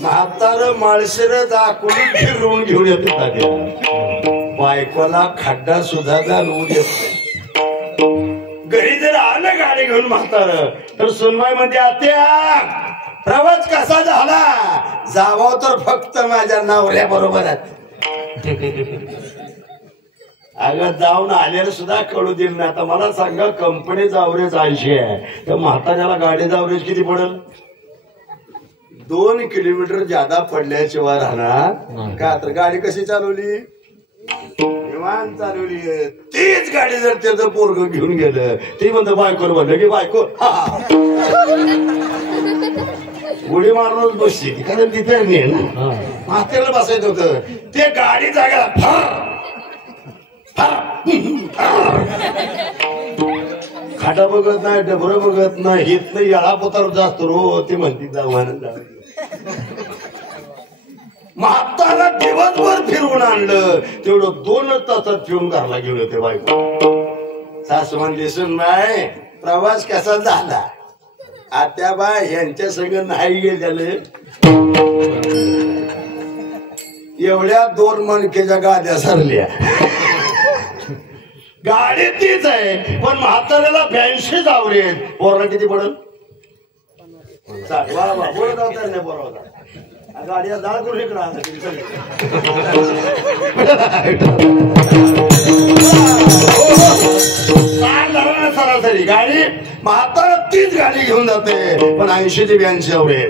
म्हातारं माळशेर दाखवून फिरून घेऊन येतो बायकोला खड्डा सुद्धा घालवून येत. घरी जर आलं गाडी घेऊन म्हातार तर सुनबाई म्हणते आत्या प्रवास कसा झाला. जावं तर फक्त माझ्या नवऱ्या बरोबर अगं जाऊन आलेलं सुद्धा कळू दिल नाही. आता मला सांगा कंपनी जावरेज 80 आहे तर म्हाताऱ्याला गाडी जावरेज किती पडेल. 2 किलोमीटर ज्यादा पडल्याशिवाय राहणार का. तर गाडी कशी चालवली निवांत चालवली. तीच गाडी जर त्याचं पोरग घेऊन गेलं ती म्हणतं बायकोर म्हणलं की बायको उडी मारूनच बसली कारण तिथे म्हाताऱ्याला बसायचं होतं. ते गाडी जागा खाटा बघत नाही डबर बघत नाही हित नाही याळा पोतार जास्त रो ती म्हणती म्हाताला दिवसभर फिरवून आणलं तेवढं 2 तासात फिरून घरला गेलो ते बायको. सासूमान दिसून नाही प्रवास कसा झाला. आत्या बाय यांच्या संग नाही गेले एवढ्या 2 मणकेच्या गाद्या सरल्या. गाडी तीच आहे पण म्हाताऱ्याला 82 जावरे पोरला किती पडेल. बोलत होता नाही बरोबर गाडीला जाळ करून इकडं सरासरी गाडी म्हातारा तीच गाडी घेऊन जाते पण 80 ते 82 जावरे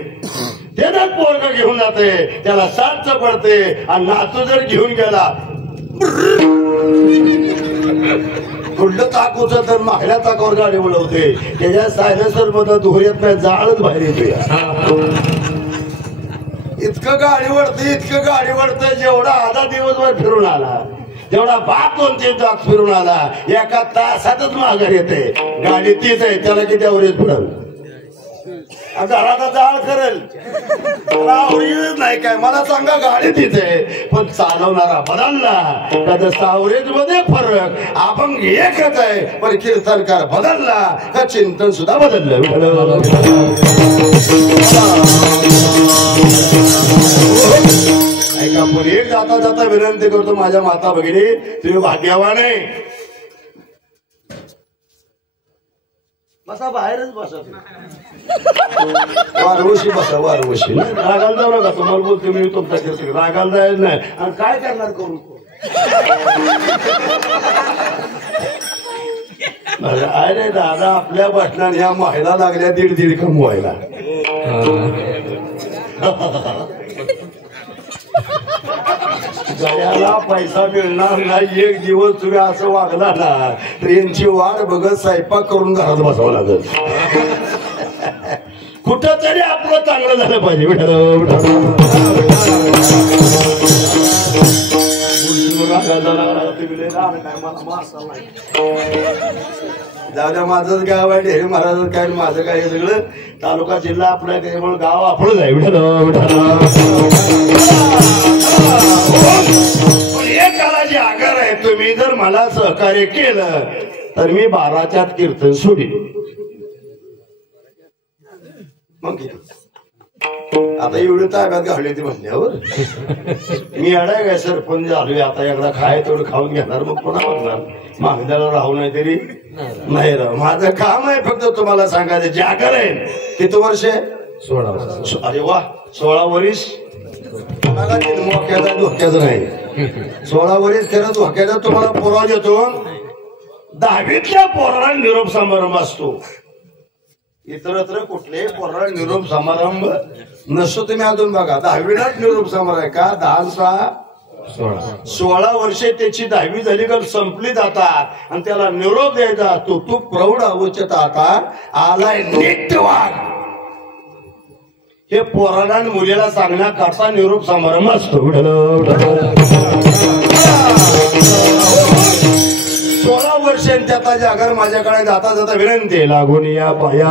त्याच पोरग घेऊन जाते त्याला 7च पडते आणि नातू जर घेऊन गेला कुठलं ताक होतं तर मागल्या ताकावर गाडी वळवते त्याच्या सायलेन्सर मध्ये धुऱ्यात नाही जाळच बाहेर येते. इतकं गाडी वळते जेवढा आधा दिवसभर फिरून आला जेवढा बाप 2-3 तास फिरून आला 1 तासातच माघार येते. गाडी तीच आहे त्याला किती अवरेज पडेल. घराचा जाळ करेल नाही काय मला सांगा. गाडी तिथे पण चालवणारा बदलला का सावरेज मध्ये फरक आपण एकच आहे पण कीर्तनकार बदलला का चिंतन सुद्धा बदललं. ऐका पुढे एक जाता जाता विनंती करतो माझ्या माता भगिनी तुम्ही भाग्यवान आहे. बसा बाहेरच बसा वारवशी बसा वारवशी रागाला जाऊ नका. तुम्हाला बोलतो मी तुमचा कीर्तन रागाला जायचं नाही. आणि काय करणार करून अरे दादा आपल्या बसण्याने ह्या महिला लागल्या 1.5 कमवायला. गळ्याला पैसा मिळणार नाही. एक दिवस तुम्ही असं वागला ना तर यांची वाट बघत स्वयंपाक करून घरात बसावं लागत. कुठं तरी आपलं चांगलं झालं पाहिजे. दादा माझंच गाव आहे ढेरे महाराज काय माझं काय सगळं तालुका जिल्हा आपला त्याच्यामुळे गाव आपलं जाईल. एकाला जे आगार आहे तुम्ही जर मला सहकार्य केलं तर मी 12च्या कीर्तन सोडीन. मग आता एवढी ताब्यात घालली ती म्हणल्यावर मी अडाय काय सरपंच झालोय आता एकदा खाय तेवढं खाऊन घेणार मग पुन्हा बघणार. मागद्याला राहू नाही तरी नाही राहू. माझं काम आहे फक्त तुम्हाला सांगायचं जागर आहे. किती वर्ष आहे 16. अरे वा 16 वर्ष मोक्याचा धोक्याच नाही. 16 वर्ष खरं धोक्याचा तुम्हाला पुरावा देतो. 10वीतल्या पोराला निरोप समारंभ असतो. इतरत्र कुठले पोराला निरोप समारंभ नसतो. तुम्ही अजून बघा 10वीलाच निरोप समारंभ आहे का. 10 16 वर्षे त्याची 10वी झाली का संपली जातात आणि त्याला निरोप द्यायचा तो तू प्रौढ अवचत आता आलाय नीट वाग. हे पोराला आणि मुलीला सांगण्याकरता निरोप समारंभ असतो. 16 वर्षांनी त्याचा जागर माझ्याकडे जाता जाता विनंती लागून या पाया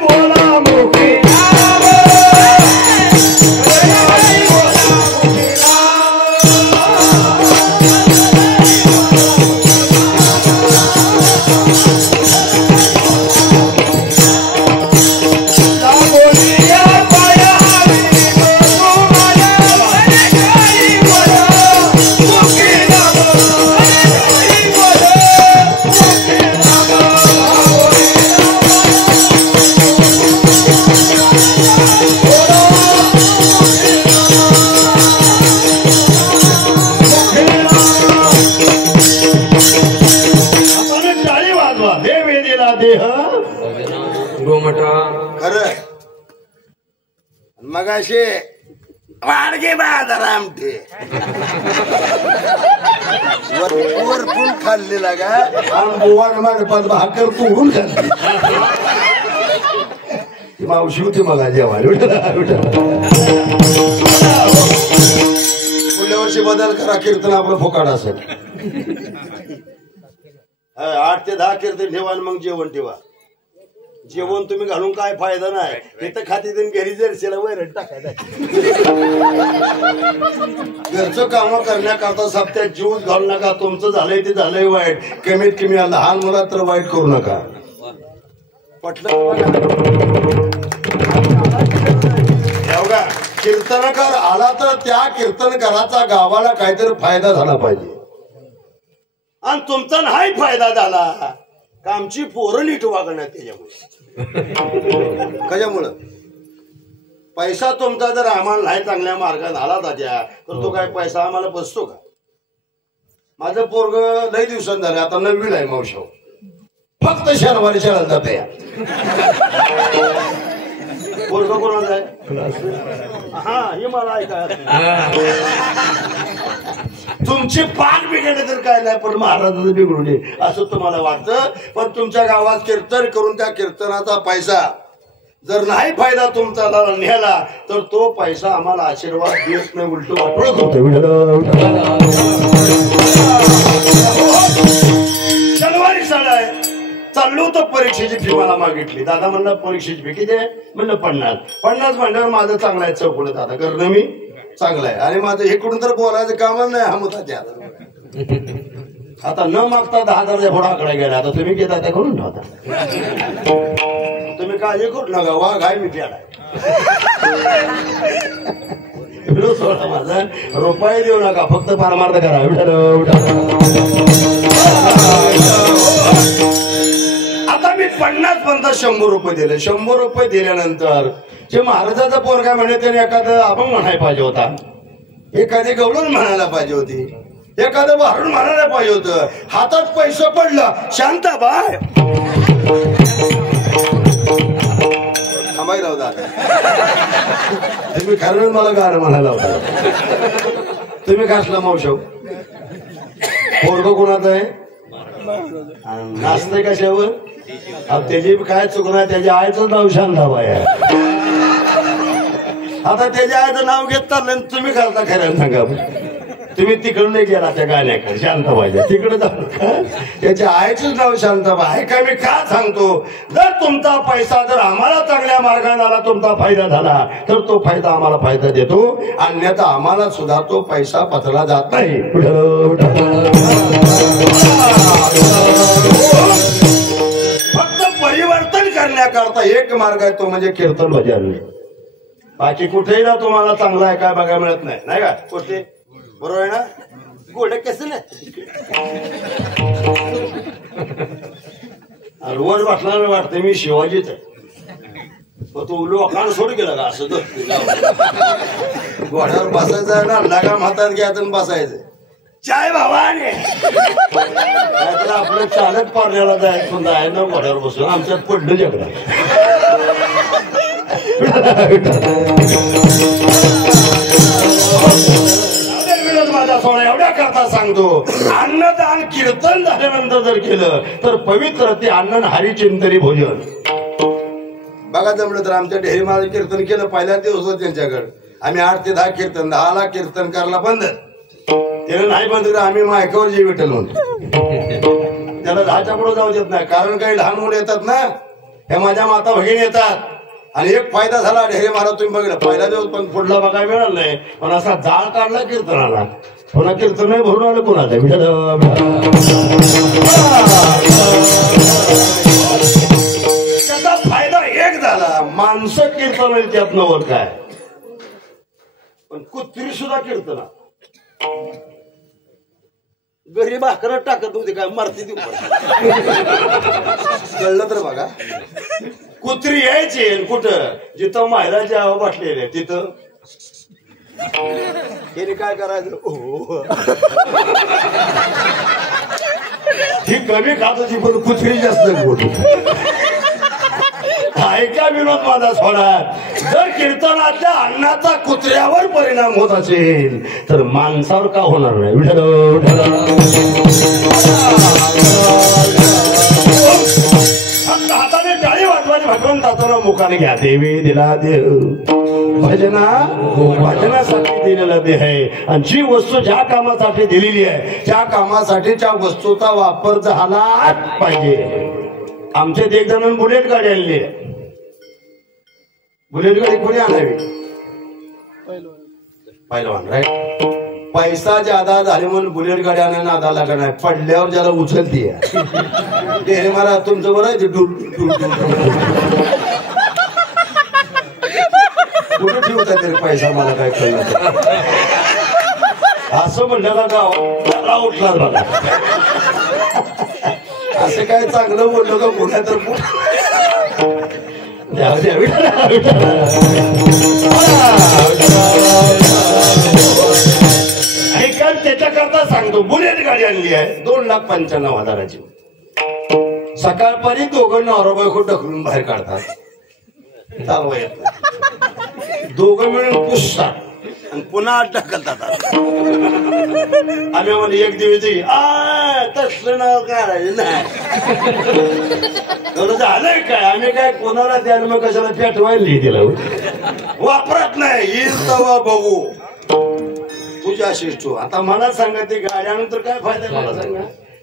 बोला मोठी पाया गोमटा खरं मग असे वाडगे बाजार आमटे वरपून खाल्लेला का आणि वाढ मांडपात भाकर तोडून खाल्ली मावशी होती मला जेवायला पुढल्या वर्षी बदल करा कीर्तन आपलं फोकाट असेल 8 ते 10 कीर्तन ठेवा आणि मग जेवण ठेवा जेवण तुम्ही घालून काय फायदा नाही इथं खाती घरी जरशीला वैरण टाकायला घरचं काम करण्याकरता सप्त्यात जीवच घालू नका तुमचं झालंय ते झालंय वाईट कमीत कमी लहान मुलात तर वाईट करू नका पटलं एवढा कीर्तनकार आला तर त्या कीर्तनकाराचा गावाला काहीतरी फायदा झाला पाहिजे आणि तुमचा नाही फायदा झाला का आमची पोरं नीट वागण्यात त्याच्यामुळे कशामुळं पैसा तुमचा जर आम्हाला नाही चांगल्या मार्गात आला ताज्या तर तो काय पैसा आम्हाला बसतो का माझं पोरग लई दिवसांत झालं आता 9वीला आहे मावशाव फक्त शनिवारी शाळेत जाते पोरग कोणाचा आहे हा हे मला ऐका तुमची पान बिघडले तर काय नाही पण महाराजाचं बिघडू नये असं तुम्हाला वाटतं पण तुमच्या गावात कीर्तन करून त्या कीर्तनाचा पैसा जर नाही फायदा तुमचा न्याला तर तो पैसा आम्हाला आशीर्वाद देत नाही उलट वाटत होतं शनिवारी शाळा आहे चाललो होतो परीक्षेची फी मला मागितली दादा म्हणलं परीक्षेची फी किती आहे म्हणलं 50 म्हणल्यावर माझं चांगलं आहे चौकडं दादा करणं मी चांगलं आहे आणि माझं इकडून तर बोलायचं कामच नाही हमताच्या आता न मागता 10,000 फोडाकडे गेला आता तुम्ही घेता त्या करून ठेवता तुम्ही काळजी करू नका वाघ आहे मी प्यालाय सोडा माझा रुपये देऊ नका फक्त पारमार्थ करा आता मी 50 म्हणता 100 रुपये दिले 100 रुपये दिल्यानंतर जे महाराजाचा पोरगा म्हणे त्याने एखादं अभंग म्हणायला पाहिजे होता एखादी गवळण म्हणायला पाहिजे होती एखादं वारून म्हणायला पाहिजे होतं हातात पैसे पडलं शांताबाई थांबायला होता तुम्ही खरं मला गाणं म्हणायला होता तुम्ही कसला मावशव पोरग कोणाचं आहे नाचतंय कशावर त्याची काय चुकणार त्याच्या आईचं नाव शांताबाई आहे आता त्याच्या आईचं नाव घेत चाललं तुम्ही करता खरं सांगा तुम्ही तिकडे नाही गेला त्या गाण्याकडे शांताबाईच्या तिकडे जाऊ का त्याच्या आईचंच नाव शांताबाई काय मी का सांगतो जर तुमचा पैसा जर आम्हाला चांगल्या मार्गाने आला तुमचा फायदा झाला तर तो फायदा आम्हाला फायदा देतो अन्यथा आम्हाला सुद्धा तो पैसा पचला जात नाही फक्त परिवर्तन करण्याकरता एक मार्ग आहे तो म्हणजे कीर्तन भजन बाकी कुठेही ना तुम्हाला चांगला आहे काय बघायला मिळत नाही नाही का कुठे बरोबर आहे ना गोडे कसं नाही रोज वाटणार वाटतं मी शिवाजीच आहे तो लोकांना सोड गेला का असं घोड्यावर बसायचं आहे ना लगाम हातात घ्यायचं आणि बसायचं चाय भावाने आपलं चालत पारण्याला जायचं आहे ना घोड्यावर बसून आमच्यात पडलं जगडा माझा सोळा एवढ्या करता सांगतो अन्नदान कीर्तन झाल्यानंतर जर केलं तर पवित्र ते अन्न हरिचिंतरी भोजन बघा जमलं तर आमच्या डेअरी महाराज कीर्तन केलं पहिल्या दिवस त्यांच्याकडे आम्ही 8 ते 10 कीर्तन 10 ला कीर्तन करायला बंद त्याला नाही बंद करा आम्ही मायकावर जे विठ्ठल म्हणतो त्याला 10च्या पुढे जाऊ देत नाही कारण काही लहान मुलं येतात ना हे माझ्या माता भगिनी येतात आणि एक फायदा झाला ढेरे महाराज तुम्ही बघितलं पहिला दिवस पण पुढला बघायला मिळाला नाही पण असा जाळ काढला कीर्तनाला पुन्हा कीर्तन नाही भरून आलं कोणाचं त्याचा फायदा एक झाला माणसं कीर्तन त्यात नव्हत काय पण कुत्री सुद्धा कीर्तना घरी भाकर टाकत होते काय मारती देऊ कळलं तर बघा कुत्री यायची कुठं जिथं महिलाच्या बसलेले तिथं हे काय करायचं ही कमी खात होती पण कुत्री जास्त ऐका विनोद माझा सोडात, जर कीर्तनाच्या अन्नाचा कुत्र्यावर परिणाम होत असेल तर माणसावर का होणार नाही? हाताने टाळी वाजवाने भगवंताचा मुखाने घ्या. देवी दिला देव भजनासाठी दिलेला देह आहे. आणि जी वस्तू ज्या कामासाठी दिलेली आहे त्या कामासाठी त्या वस्तूचा वापर झालाच पाहिजे. आमच्यात एक जणांनी बुलेट गाडी आणली आहे. बुलेट गाडी कोणी आणावी? पहिलवान राईट. पैसा ज्यादा झाले म्हणून बुलेट गाडी आणायला नादा लागला नाही. पडल्यावर ज्याला उचलती आहे मला तुमचं बरं आहे. कुठे ठेवता तरी पैसा मला काय कळलं असं म्हणलं गाव उठला बघा. असं काय चांगलं बोललो का पुण्या तर त्याच्याकरता सांगतो. बुलेट गाडी आणली आहे 2,95,000ची. सकाळपर्यंत दोघं नवरा बायको ढकलून बाहेर काढतात. चालवा येत दोघं मिळून पुसतात आणि पुन्हा ढकलतात. आम्ही म्हणे एक दिवस तसलं नाव काढायचं नाही. झालंय काय? आम्ही काय कोणाला द्यायला मग कशाला पेटवायला दिलं वापरत नाही. येईल तवा बघू तुझ्या शिष्टू. आता मला सांगा ते गाड्यानंतर काय फायदा मला सांगा.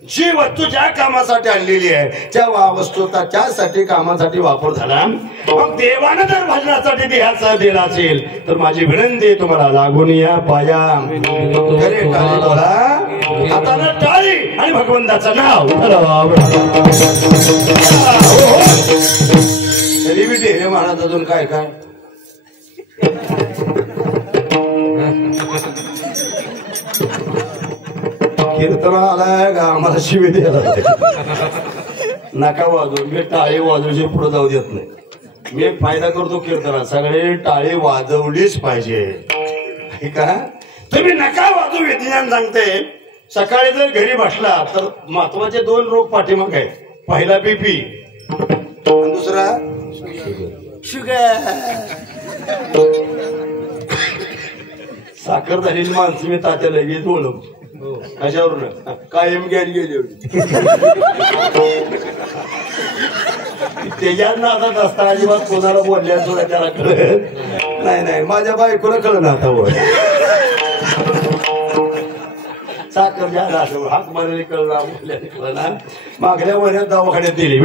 जी वस्तू ज्या कामासाठी आणलेली आहे त्या वस्तूचा त्यासाठी कामासाठी वापर झाला. मग देवानं जर भजनासाठी देहाचा दिला असेल तर माझी विनंती तुम्हाला लागून या पाया. टाळी बोला हाताला टाळी आणि भगवंताचं नाव. तरी बी ढेरे महाराज अजून काय काय कीर्तन आलाय का आम्हाला शिवी द्यायला नका वाजवू. मी टाळी वाजवची पुढे जाऊ देत नाही. मी फायदा करतो कीर्तनात. सगळे टाळी वाजवलीच पाहिजे. का तुम्ही नका वाजवू. विज्ञान सांगते सकाळी जर घरी बसला तर महत्वाचे 2 रोग पाठीमाग आहेत. पहिला बीपी आणि दुसरा शुगर. साखर झालेली माणसं मी तात्या लगेच ओळखतो. कशावरून कायम घ्यायला गेली त्याच्या नादात असता अजिबात कोणाला बोलल्या सुद्धा त्याला कळत नाही. माझ्या बायकोला कळ ना आता वर साखर झाला असं हाक मारले कळला बोलल्याने कळला. मागल्या महिन्यात दवाखान्यात दिली.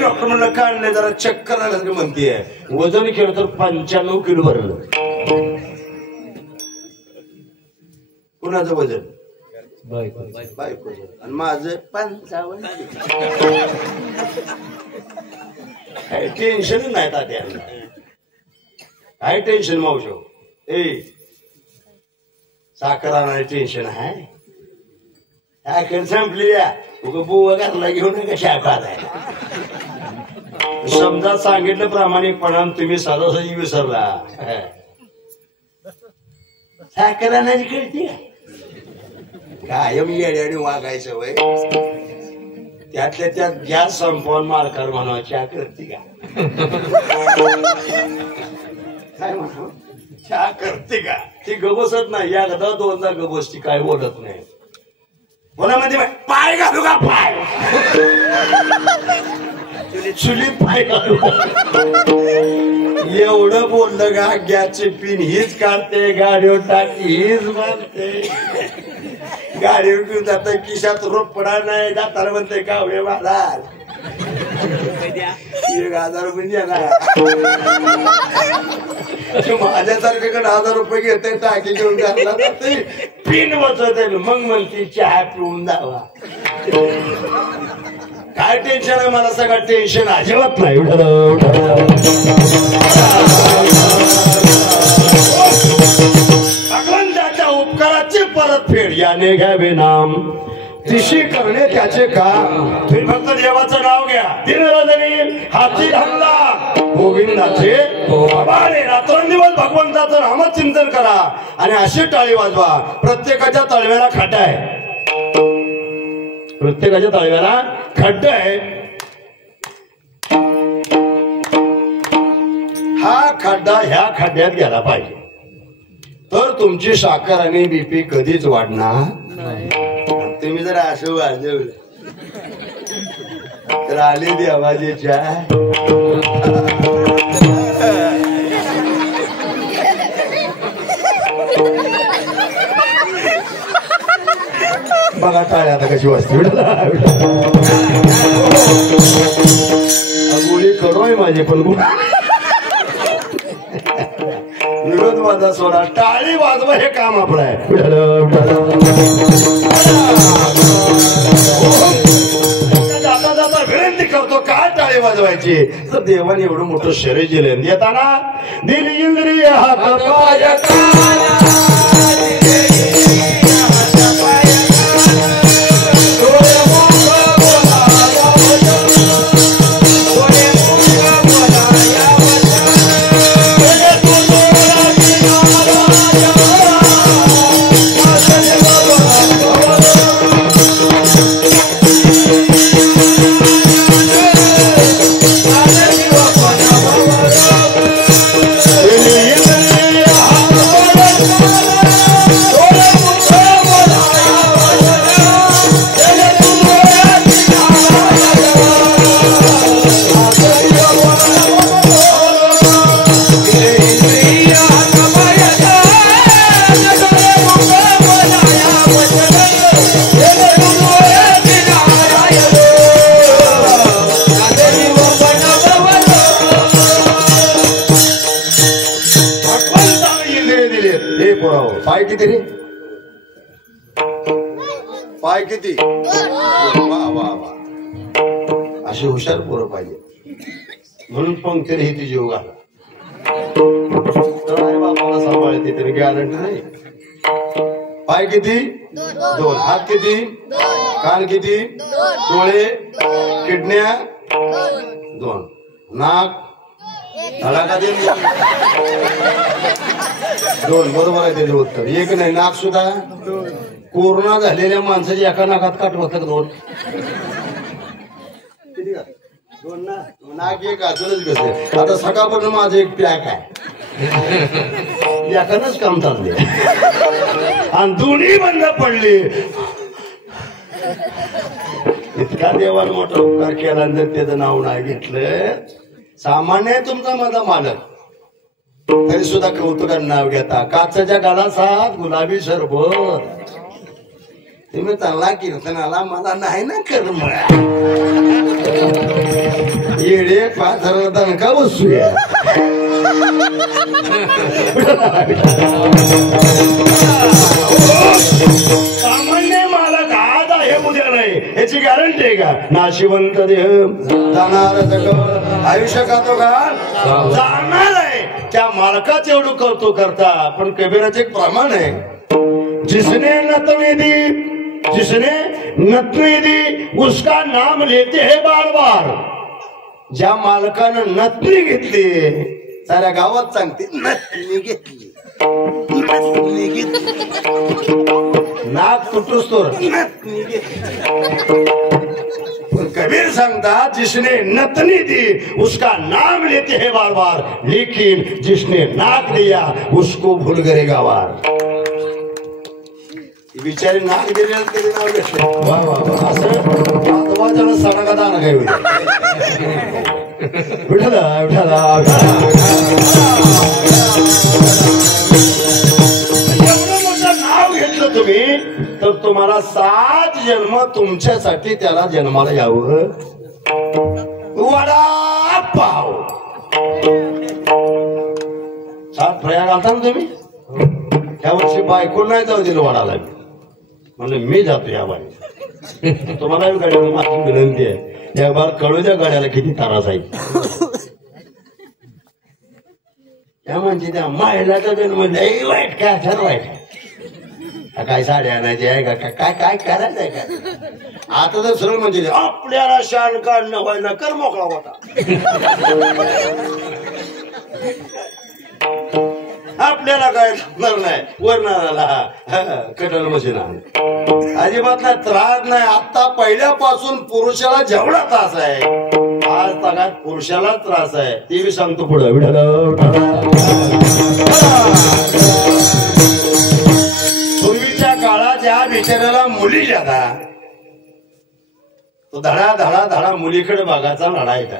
डॉक्टर म्हणलं काढले जरा चक्कर आलं म्हणतीये. वजन केलं तर 95 किलो भरलं. कुणाचं वजन? बायकोचं. आणि माझं 55. काही टेन्शन नाही तात्या. काय टेन्शन मावशो? साखर आणणारे टेन्शन आहे. साखर संपली बुवा घरला घेऊन कशा पाहायला. समजा सांगितलं प्रामाणिकपणाने तुम्ही सहजासहजी विसरला. साखर आणायची कळते कायम येड्याने वागायचं वय. त्यातल्या त्यात गॅस संपवून मारकर म्हणा चहा करते का? काय म्हणा चहा करते का? ती गबसत नाही. एकदा 2दा गबसती काय बोलत नाही. कोणामध्ये पाय घालू का? पाय चुली पाय घालू. एवढं बोललं का गॅसची पिन हीच काढते गाडीवर टाकी हीच मारते. गाडीवर घेऊन जात खिशात रोपडा नाही. जाताना म्हणते का वे महाराज 1,000 रुपये द्या ना. माझ्यासारख्याकडे 1,000 रुपये घेते टाकी घेऊन घातला ते पिन वाचत. मग म्हणते चहा पिऊन जावा. काय टेन्शन आहे मला? सगळं टेन्शन अजिबात नाही. भगवंताच्या उपकाराची परतफेड याने घ्यावे नाम. तिशी करणे त्याचे काम. तुम्ही फक्त देवाचं नाव घ्या. दिनराजनी हाती धरला गोविंदाचे बाबाने. रात्रंदिवस भगवंताचं नामचिंतन करा आणि अशी टाळी वाजवा. प्रत्येकाच्या तळव्याला खाटा आहे. प्रत्येकाच्या तळव्याला खड्डा आहे. हा खड्डा ह्या खड्ड्यात गेला पाहिजे तर तुमची साखर आणि बीपी कधीच वाढणार नाही. तुम्ही जर असं वाजवलं तर आले दे आवाजेच्या बघा टाळ्या आता कशी वाजते. गोळी कडोय माझे पण विरोध वाजा सोडा टाळी वाजवा हे काम आपलं आहे. जाता जाता विनंती करतो काय टाळी वाजवायची तर देवाने एवढं मोठं शरीर दिलं देताना दिली इंद्रिय हात पाय पाय किती रे पाय किती वा वा वा अशी हुशार पोरं पाहिजे म्हणून पंक्तीने ही ती जीव घाला बापाला सांभाळते तरी गॅरंटी नाही. पाय किती दोन हात किती कान किती डोळे किडन्या दोन नाक दोन बरोबर आहे त्याचे उत्तर. एक नाही नाक सुद्धा कोरोना झालेल्या माणसाच्या एका नाकात काट होतं दोन किती का दोन ना नाक एक अजूनच कसं आता सकाळपासून माझं एक पॅक आहे एकानंच काम चालले आणि दोन्ही बंद पडले. इतका देवाला मोठा उपकार केला जर त्याचं नाव नाही घेतलं सामान्य आहे तुमचा माझा मालक तरी सुद्धा कौतुकाने नाव घेता. काचच्या गालासात गुलाबी सरबत तुम्ही चांगला कीर्तनाला मला नाही ना कर्म येडे पाथर दणका बसूया. सामान्य मालक आज आहे उद्या नाही याची गॅरंटी आहे का. नाशिवंत देह जाणार आयुष्य खातो का जाणार आहे त्या मालकाच एवढं कौतुक करता. पण कबीराचे एक प्रमाण आहे जिसने नतनी दी उसका नाम लेते हैं बार बार. ज्या मालकानं नतनी घेतली साऱ्या गावात सांगते नतनी घेतली नाक तुटूस तो नतनी घेतली. कबीर सांगता जिसने नतनी दी उसका नाम लेते हैं बार बार लेकिन जिसने नाक दिया उसको भूल गए गावार. बिचारी नाक दिलेलं तरी नाव घेतलं वा वा वा असं वाचायला सडा दान काय होईल. विठाला विठाला एवढं मोठं नाव घेतलं तुम्ही तर तुम्हाला 7 जन्म तुमच्यासाठी त्याला जन्माला यावं. वडा पाव 7 प्रयाग आलता ना तुम्ही त्या वर्षी बायको नाही जाऊ दिलं वडाला म्हणलं मी जातो या बाई. तुम्हाला गाड्याला माझी विनंती आहे या बार कळू द्या गाड्याला किती त्रास आहे. त्या म्हणजे त्या मायला का जन्म लई वाईट काय ठर वाईट काय साड्या आणायची आहे का काय काय करायचं आहे का. आता तर सरळ म्हणजे आपल्याला शान काढणं व्हायला कर मोकळा होता. आपल्याला काय जमणार नाही. वरणाला कटल मशीन अजिबात नाही, त्रास नाही. आता पहिल्यापासून पुरुषाला जेवढा त्रास आहे आज तगात पुरुषाला त्रास आहे ते मी सांगतो पुढे. पूर्वीच्या काळात या बिचाऱ्याला मुली ज्यादा तो धडा धडा धडा मुलीकडे बघायचा लढायचा.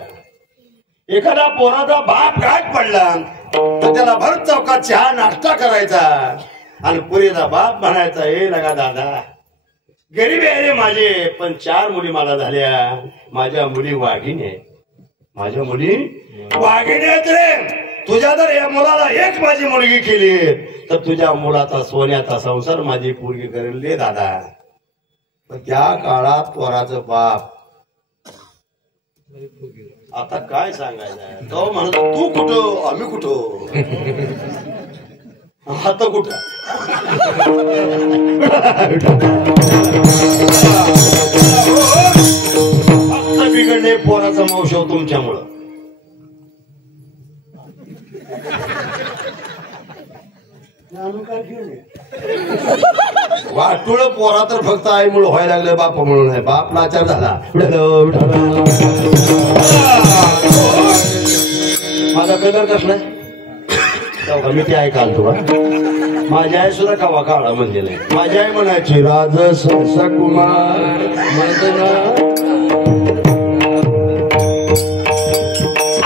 एखादा पोराचा बाप घाट पडला तर त्याला भर चौकात चहा नाश्ता करायचा आणि पुरीचा बाप म्हणायचा हे लगा दादा गरीब आहे रे माझे पण 4 मुली मला झाल्या. माझ्या मुली वाघिणी, माझ्या मुली वाघिणी आहेत रे. तुझ्या जर या मुलाला एक माझी मुलगी केली तर तुझ्या मुलाचा सोन्याचा संसार माझी पोरगी करेल रे दादा. पण त्या काळात पोराचं बाप आता काय सांगायचं. तो म्हणत तू कुठं आम्ही कुठं आता कुठं फक्त बिघडले पोराचा मौशव तुमच्यामुळं. वाटुळ पोरा तर फक्त आईमुळे व्हायला लागलं बापा म्हणून आहे. बाप लाचार झाला. माझा कलर कसलाय तेव्हा मी ते ऐकाल तुला. माझी आई सुद्धा कवा काळा म्हणजे नाही. माझी आई म्हणायची राज सहसा कुमार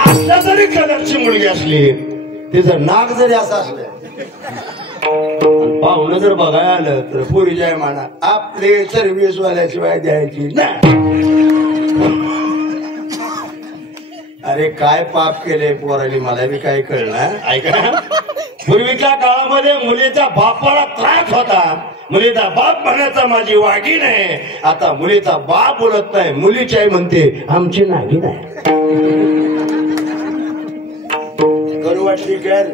असल्या जरी कलरची मुलगी असली तिचं नाक जरी असं असलं पाहुणं जर बघायला आलं तर पुरी जाय म्हणा आपले सर्व्हिस वाल्याशिवाय द्यायची ना. अरे काय पाप केले पोराने मला बी काही कळणार. ऐका पूर्वीच्या काळामध्ये मुलीच्या बापाला त्रास होता. मुलीचा बाप म्हणायचा माझी वाघीण आहे. आता मुलीचा बाप बोलत नाही मुलीची आई म्हणते आमची नागिन आहे. करू वाटली कर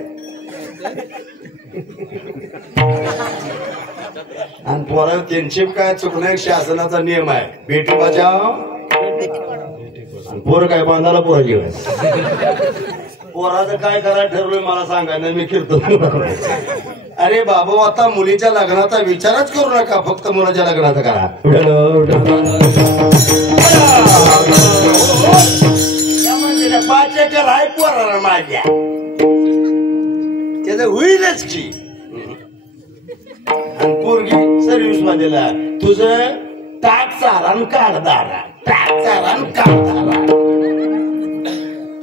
आणि पोरा त्यांची काय चुकणं शासनाचा नियम आहे बेटी बचाव पोर काय बांधाला पोरा जेवाय. पोराचं काय करायला ठरलोय मला सांगायला मी कीर्तन. अरे बाबा आता मुलीच्या लग्नाचा विचारच करू नका फक्त मुलाच्या लग्नाचा करा. म्हणजे 5 एकर आहे पोराला माझ्या त्याचं होईलच की. आणि पोरगी सर्व्हिस मध्ये तुझं टाक चारण काढदारा टाक चारण काढदारा.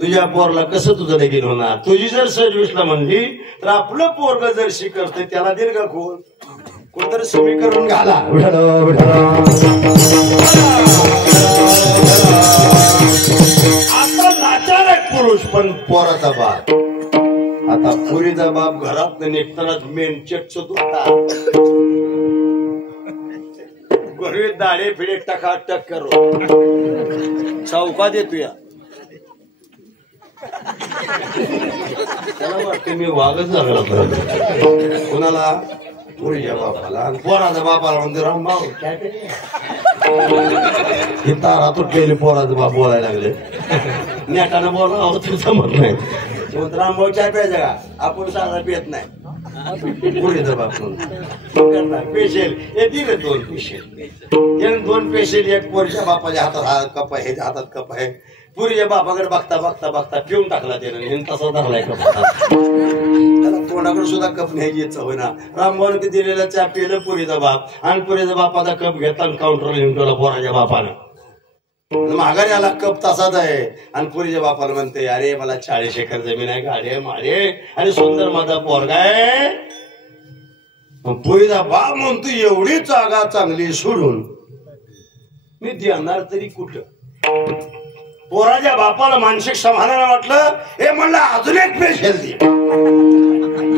तुझ्या पोरला कसं तुझं देखील होणार. तुझी जर सर्व्हिसला म्हणली तर आपलं पोरग जर शिकवतंय त्याला देईल का कोण कोणतरी समीकरण घाला. आता लाचार आहे पुरुष पण पोराचा बाप. आता पुरीचा बाप घरात निघतानाच मेन चेटच होता घरी दाढे फिडे टकाटक करो चौका देतोया. त्याला वाटतं मी वागच लागला कुणाला पुरीच्या बापाला आणि पोराच्या बापाला म्हणते रामभाऊ हे तारा तुटलेले पोराचं बाप बोलायला लागले. नेटानं बोलला तुझं समज नाही. रामभाऊ चाय प्यायचा का आपण साधा पियत नाही. पुरीचा बाप म्हणून पेशल हे दिले 2 पेशल त्याने 2 पेशल एक पोरीच्या बापाच्या हातात कप आहे ह्याच्या हातात कप आहे. पुरीच्या बापाकडे बघता बघता बघता पिऊन टाकला त्यानं तसा धरलाय कप. त्याला तोंडाकडे सुद्धा कप न्यायची सवय ना. रामभाऊने ते दिलेला चहा पिलं पुरीचा बाप आणि पुरीचा बापाचा कप घेतला आणि काउंटरला घेऊन ठेवला पोराच्या बापानं. माघारी आला कप तसाच आहे आणि पुरीच्या बापाला म्हणते अरे मला 40 एकर जमीन आहे गाडे माडे आणि सुंदर माझा पोरगा आहे. पुरीचा बाप म्हणतो एवढी जागा चांगली सोडून मी देणार तरी कुठं. पोराच्या बापाला मानसिक समाधान वाटलं हे म्हणलं अजून एक पेशल दे.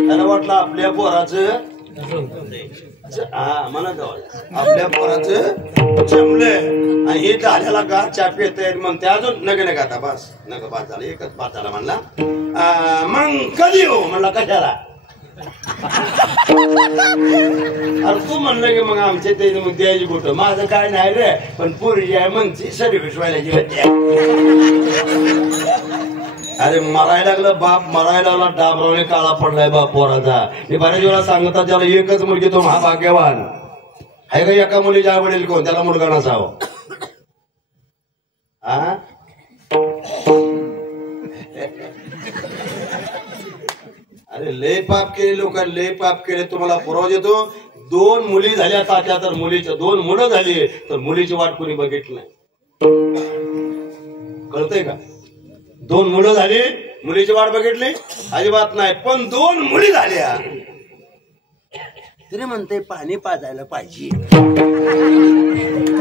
त्याला वाटलं आपल्या पोराचं म्हणत आपल्या पोराचं जमलंय आणि हे झाल्याला का चहा पित म्हणते अजून नग नका आता बस नका पाच झालं एकच पाच झाला म्हणला. मग कधी हो म्हणला कशाला अरे तू म्हणलं की मग आमच्या ते मग द्यायची कुठं माझं काय नाही रे पण पोरी आहे म्हणते सर्व्हिस वाल्याची अरे मरायला लागलं बाप मरायला लागला डाबरावने काळा पडलाय बाप पोराचा. हे बऱ्याच वेळा सांगतात त्याला एकच मुलगी तो महाभाग्यवान आहे का एका मुलीच्या आई वडील कोण त्याला मुलगा नसावा. अरे लय पाप केले लोक लय पाप केले. तुम्हाला पुरावा देतो. 2 मुली झाल्या तात्या तर मुलीच्या 2 मुलं झाली तर मुलीची वाट कोणी बघितली नाही. कळतंय का. 2 मुलं झाली मुलीची वाट बघितली अजिबात नाही. पण 2 मुली झाल्या तरी म्हणते पाणी पाजायला पाहिजे.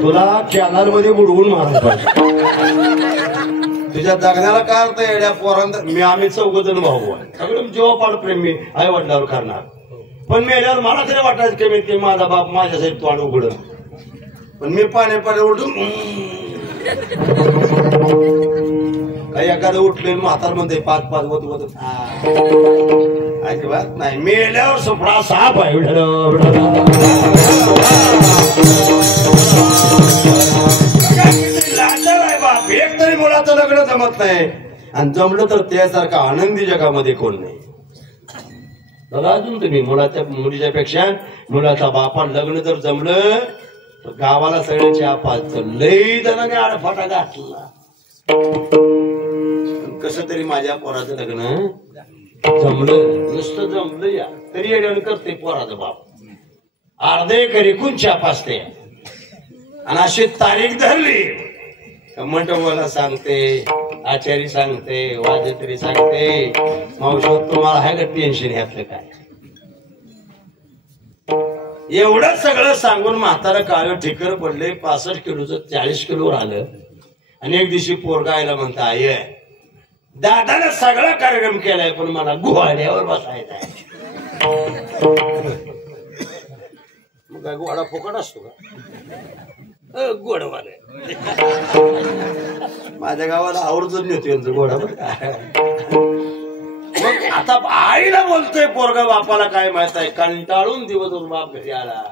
तुला कॅनल मध्ये बुडवून मारायला पाहिजे. तुझ्या जगण्याला काय अर्थ येड्या पोरांत मी आम्ही 4 जण भाऊ आहे. सगळं जेव्हा पाड प्रेम मी आई वडिलांवर करणार. पण मेल्यावर मला तरी वाटायचं कमीत कमी माझा बाप माझ्यासाठी तोंड उघडत. पण मी पाणी उलटून काही एखादं उठले म्हातार म्हणते 5-5 वत अजिबात नाही. मेल्यावर सुपडा साप आहे. बाप एक तरी मुलाचं लग्न जमत नाही आणि जमलं तर त्यासारखा आनंदी जगामध्ये कोण नाही. बघा अजून तुम्ही मुलीच्या पेक्षा मुलाचा बापा लग्न जर जमलं तर गावाला सगळ्यांची आपात लई जणांनी आडफाटा घातला. कसं तरी माझ्या पोराचं लग्न जमलं. नुसतं जमलं या तरी येडवण करते पोराचं बाप. अर्धे करी कुंच्या पासते आणि अशी तारीख धरली मंडपाला सांगते आचारी सांगते वाजत्री सांगते मावशी तुम्हाला आहे का टेन्शन घातलं काय. एवढं सगळं सांगून म्हातारा काळ ठिकर पडले. 65 किलोचं 40 किलोवर आलं. आणि एक दिवशी पोरगा आयला म्हणता आय दादाने सगळा कार्यक्रम केलाय पण मला गुहाड्यावर बसायचा आहे. मग काय गुहाडा फुकट असतो का. गोडवाले माझ्या गावाला आवर्जून नेतो यांचं गोडा. आता आईला बोलतोय पोरगा बापाला काय माहित आहे. कंटाळून दिवसभर बाप घरी आला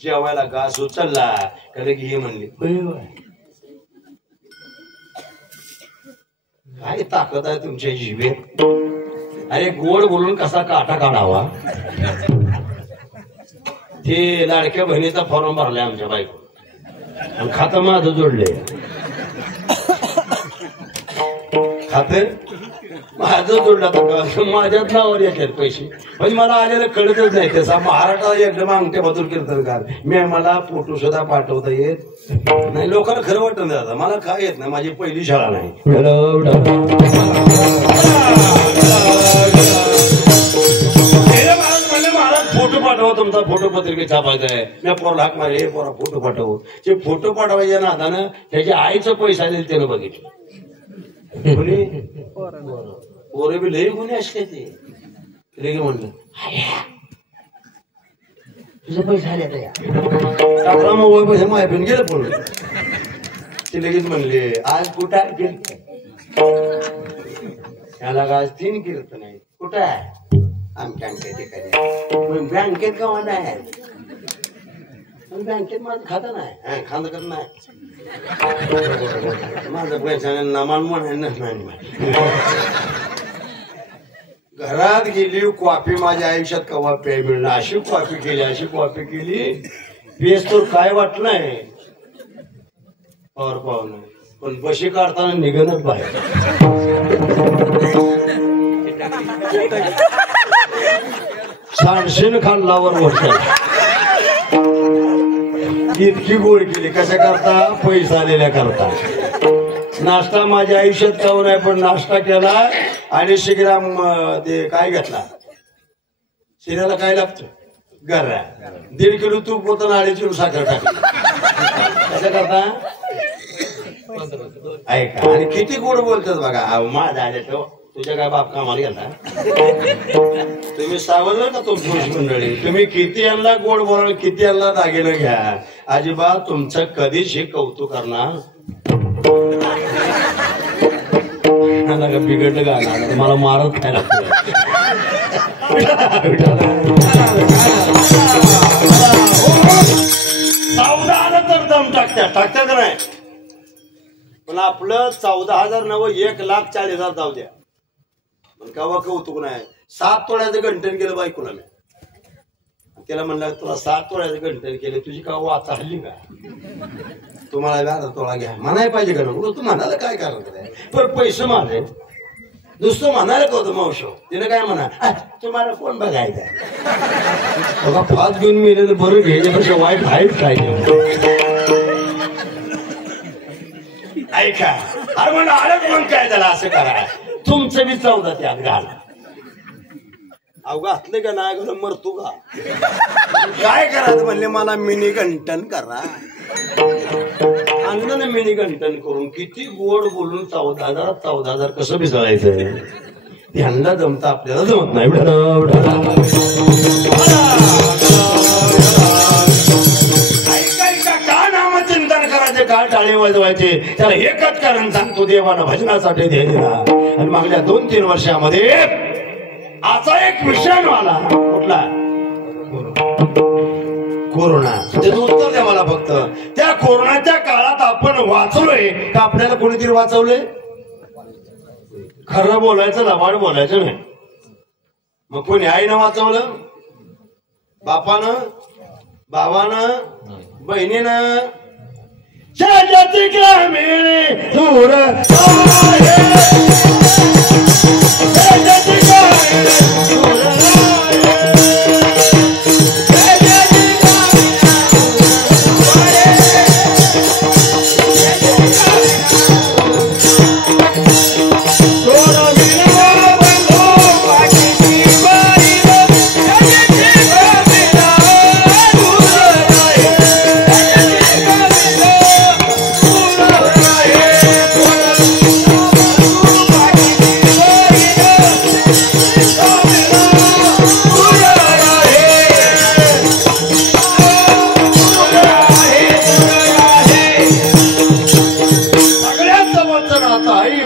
जेवायला घास उचलला कधी घे म्हणली. काय ताकद आहे तुमच्या जिभेत. अरे गोड बोलून कसा काटा काढावा. ते लाडक्या बहिणीचा फॉर्म भरलाय आमच्या बायको आणि खातं माझं जोडले. खातं माझं जोडलं तर माझ्याच नावावर येतात पैसे. म्हणजे मला आलेलं कळतच नाही. त्याचा महाराष्ट्राला एकदम अंगठ्या बदल कीर्तनकार मी मला फोटो सुद्धा पाठवता येत नाही. लोकांना खरं वाटत नाही दादा मला काय येत नाही. माझी पहिली शाळा नाही. फोटो पाठवा तुमचा फोटो पत्रिके छापायचा आहे. मी पोरला हाक मारे हे पोरा फोटो पाठवू. ते फोटो पाठवायच्या नादानं त्याच्या आईचा पैसा दिला त्यानं बघितलं. पोरे बी लई गुन्हे असले ते लगे म्हणलं तुझा पैसा आले टाकला मोबाईल पैसा मायपीन गेलं पडून. ते लगेच म्हणले आज कुठं गेलं त्याला आज 3 कीर्तन आहे. कुठं आहे आमच्या ठिकाणी. बँकेत का माझा आहे बँकेत माझं खातं नाही. खातं करत नाही माझं पैसा नमान म्हणायला नाही. घरात गेली कॉफी माझ्या आयुष्यात कवा प्याय मिळणार. अशी कॉफी केली अशी कॉफी केली पेस तर काय वाटलं नाही पावनं. पण बशी काढताना निघणच बाहेर. सांडशीन खाल्लावर मोठा इतकी गोड केली कशा करता पैसा आलेल्या करता. नाश्ता माझ्या आयुष्यात खाऊ नाही पण नाश्ता केला आणि शिग्राम ते काय घेतला. शिऱ्याला काय लागतं गरा 1.5 किलो तूप होतं 2.5 किलो साखर टाकली. कशा करता ऐका. आणि किती गोड बोलतात बघा. माझा आले तो तुझ्या काय बाप कामाला गेला. तुम्ही सावधलं का तुमची मंडळी. तुम्ही किती यांना गोड बोलाल किती यांना दागिनं घ्या अजिबात तुमचं कधीच हे कौतुक करणार बिघडलं का मला मारत खायला चौदा आलं तर दम टाकत्या का नाही. पण आपलं 14,000 नवं 1,40,000 जाऊ द्या. गावा कौतुक नाही 7 तोळ्याचं गंठण केलं बायकोला मी त्याला म्हणलं तुला 7 तोळ्याचं गंठण केलं तुझी का वाचा हल्ली का तुम्हाला 12 तोळा घ्या म्हणाय पाहिजे का नको तू म्हणायला काय कारण पण पैसे माझे दुसरं म्हणायला का होतं मावशो तिने काय म्हणा तुम्हाला कोण बघायचं बघा फास घेऊन मिळेल बरं घ्यायच्यापेक्षा वाईट आहेच काय ऐका अरे म्हणलं आडत मग काय झालं असं करा तुमचं बी 14 त्यात घाल अवघा असले का नाही घालून मरतो का काय करायचं म्हणले मला मिनी गंठन करा आणलं ना मिनी गंठन करून किती गोड बोलून 14,000 कसं बिसळायचं ह्यांना जमतं आपल्याला जमत नाही का नामचिंतन करायचे का टाळे वाजवायचे त्याला एकच कारण सांगतो देवानं भजनासाठी ध्येय दिला आणि मागल्या 2-3 वर्षामध्ये असा एक विषाणू आला कुठला कोरोना त्याचं उत्तर द्या मला फक्त त्या कोरोनाच्या काळात आपण वाचलोय का आपल्याला कोणीतरी वाचवलंय खरं बोलायचं लबाड बोलायचं नाही मग कोणी आईनं वाचवलं बापानं भावानं बहिणीनं जगाची ग्रामीण दूर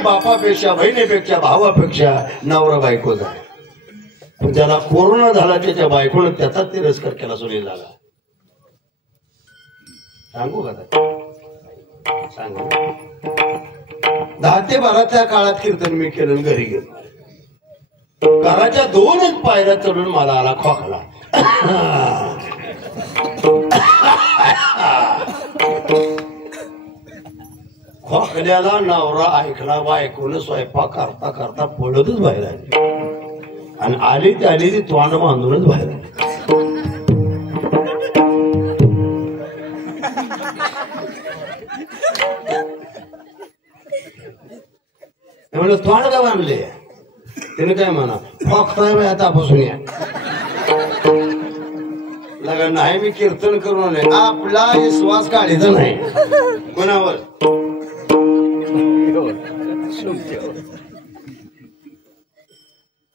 बापापेक्षा बहिणीपेक्षा भावापेक्षा नवरा बायको झाला ज्याला कोरोना झाला त्याच्या बायकोनं त्याचा तिरस्कार केला सुनील झाला सांगू का सांगू 10 ते 12च्या काळात कीर्तन मी केलं घरी गेलो घराच्या 2च पायऱ्या चढून मला आला खोकला खोकल्याला नवरा ऐकला बायकोनं स्वयंपाक करता करता पडतच बाहेर आली आणि आली ती तोंड बांधूनच बाहेर आली म्हणलं तोंड का बांधले त्याने काय म्हणा खोकताय बाय आतापासून या लगा नाही मी कीर्तन करून आले आपला विश्वास काढायचा नाही कोणावर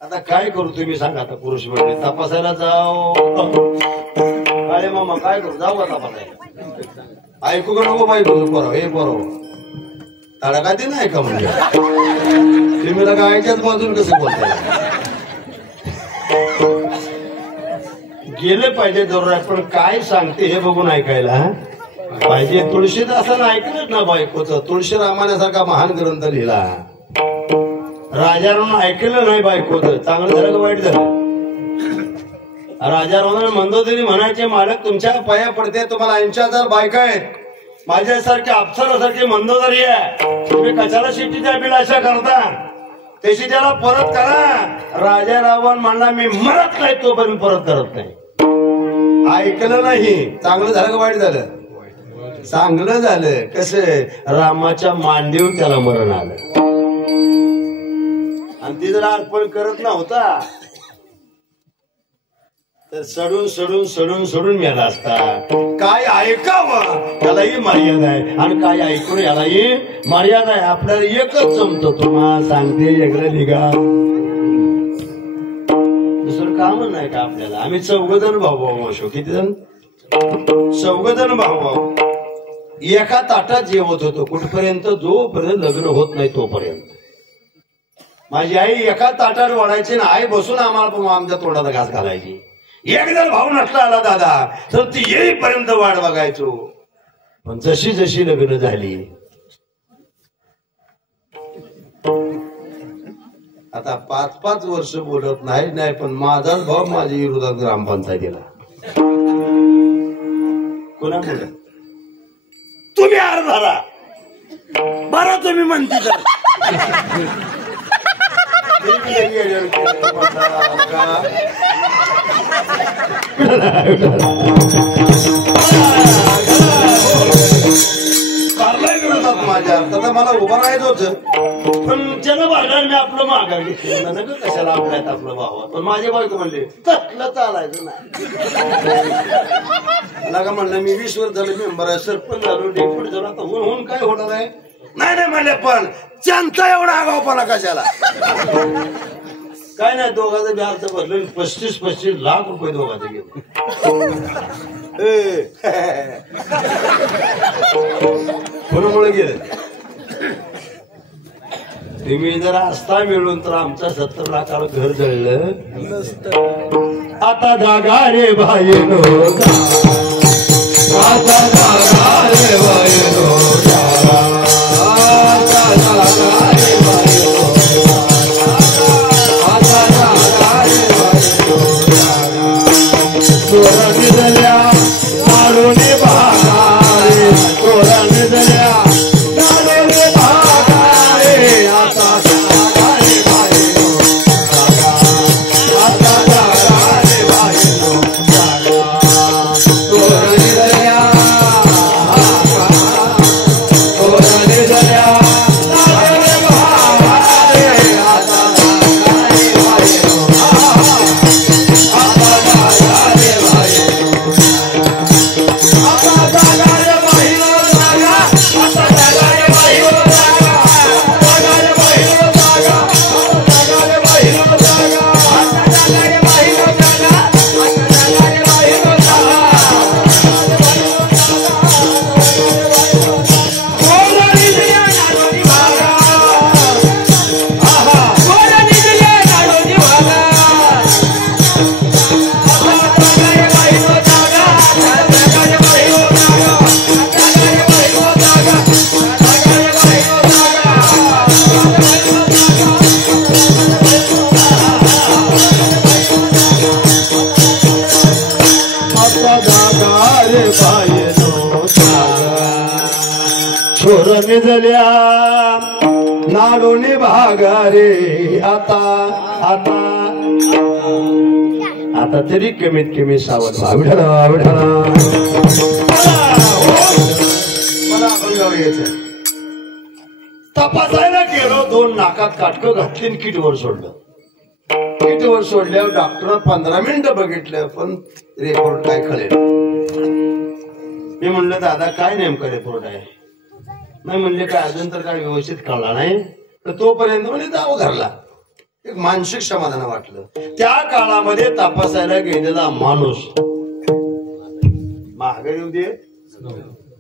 आता काय करू तुम्ही सांगा आता पुरुष मंडळी तपासायला जाओ काळे मामा काय करू जाऊ का तपासायला ऐकू का नको बाई बरोबर हे बरोबर तडका ते नाही का म्हणजे तुम्ही लगा आईच्याच बाजून कसं बोलताय गेले पाहिजे जरूर पण काय सांगते हे बघून ऐकायला पाहिजे तुळशीदासानं ऐकलंच ना बायकोचं तुळशी रामायणासारखा महान ग्रंथ लिहिला राजाराम ऐकलं नाही बायकोचं चांगलं झालं का वाईट झालं राजाराम मंदोदरी म्हणायचे मालक तुमच्या पाया पडते तुम्हाला 80,000 बायका आहेत माझ्यासारखे अप्सरासारखे मंदोदरी आहे तुम्ही कशाला शेतीच्या अभिलाषा करता त्याची त्याला परत करा राजारावण म्हणला मी मरत नाही तोपर्यंत परत करत नाही ऐकलं नाही चांगलं झालं का वाईट झालं चांगलं झालं कसं रामाच्या मांडीवर त्याला मरण आलं आणि ती जर अर्पण करत नव्हता तर सडून सडून सडून सडून मेला असता काय ऐकावं त्यालाही मर्यादा आहे आणि काय ऐकून यालाही मर्यादा आहे आपल्याला एकच जमतो तुम्हाला सांगते एकदा निघा दुसरं काम नाही का आपल्याला आम्ही 4 जण भाऊ असो किती जण 4 जण भाऊ एका ताटात जेवत होतो कुठपर्यंत जोपर्यंत लग्न होत नाही तोपर्यंत माझी आई एका ताटात वाढायची ना आई बसून आम्हाला आमच्या तोंडाला घास घालायची एक जर भाऊ नसला आला दादा तर ती येईपर्यंत वाट बघायचो पण जशी जशी लग्न झाली आता आता 5-5 वर्ष बोलत नाही पण माझाच भाऊ माझ्या विरोधात ग्रामपंचायतीला कोणामुळे तुम्ही अर्धारा बरं तुम्ही म्हणते माझ्या तर मला उभं राहायचं होतं पण ज्यानं भागार मी आपलं माघार घेतलं नका कशाला आपल्यात आपलं भावा पण माझे बायको म्हणले तसलं चालायचं नाही का म्हणलं मी 20 वर्ष झालं मेंबर आहे सरपंच झालो डेप्युटी झालो आता होऊन काय होणार आहे नाही म्हणले पण जनता एवढा आगावपणा कशाला काय नाही दोघांचं व्याज भरलं 35 लाख रुपये दोघांचं गेलं कोणामुळे गेलं तुम्ही जर असता मिळून तर आमचं 70 लाखाला घर जळलं नसतं आता जागा रे बाईनो आता जागा रे बाईनो आता जागा रे बाईनो आता जागा रे बाईनो चोरा निधल्या मारोने भागारे चोरा निधल्या मारोने भागारे आता जागा रे बाईनो आता जागा रे बाईनो चोरा निधल्या चोरा निधल्या मारोने भागारे आता जागा रे बाईनो आता जागा रे बाईनो आता जागा रे बाईनो जागा आता जागा रे बाईनो जागा जागा रे बाईनो जागा जागा रे बाईनो जागा आता जागा रे बाईनो जागा आता जागा रे बाईनो जागा कोरा निधल्या नाडोनी भागा आहा कोरा निधल्या नाडोनी भागा आता जागा रे बाईनो जागा जागा रे बाईनो जागा जागा रे बाईनो जागा जागा रे बाईनो जागा आता जागा रे बाईनो जागा छोर निधल्या नाडोनी भागा रे आता आता आता तरी कमीत कमी सावध व्हा विठाला विठाला मला आपण गाव यायचं तपासायला गेलो 2 नाकात काटकं घातली किटवर सोडलं किटवर सोडल्यावर डॉक्टर 15 मिनिटं बघितलं पण रिपोर्ट काय कळेल मी म्हणलं दादा काय नेमका रिपोर्ट आहे नाही म्हणले काय अजून तर काय व्यवस्थित कळला नाही तर तोपर्यंत म्हणजे जावं घरला एक मानसिक समाधान वाटलं त्या काळामध्ये तपासायला गेलेला माणूस महाग येऊ दे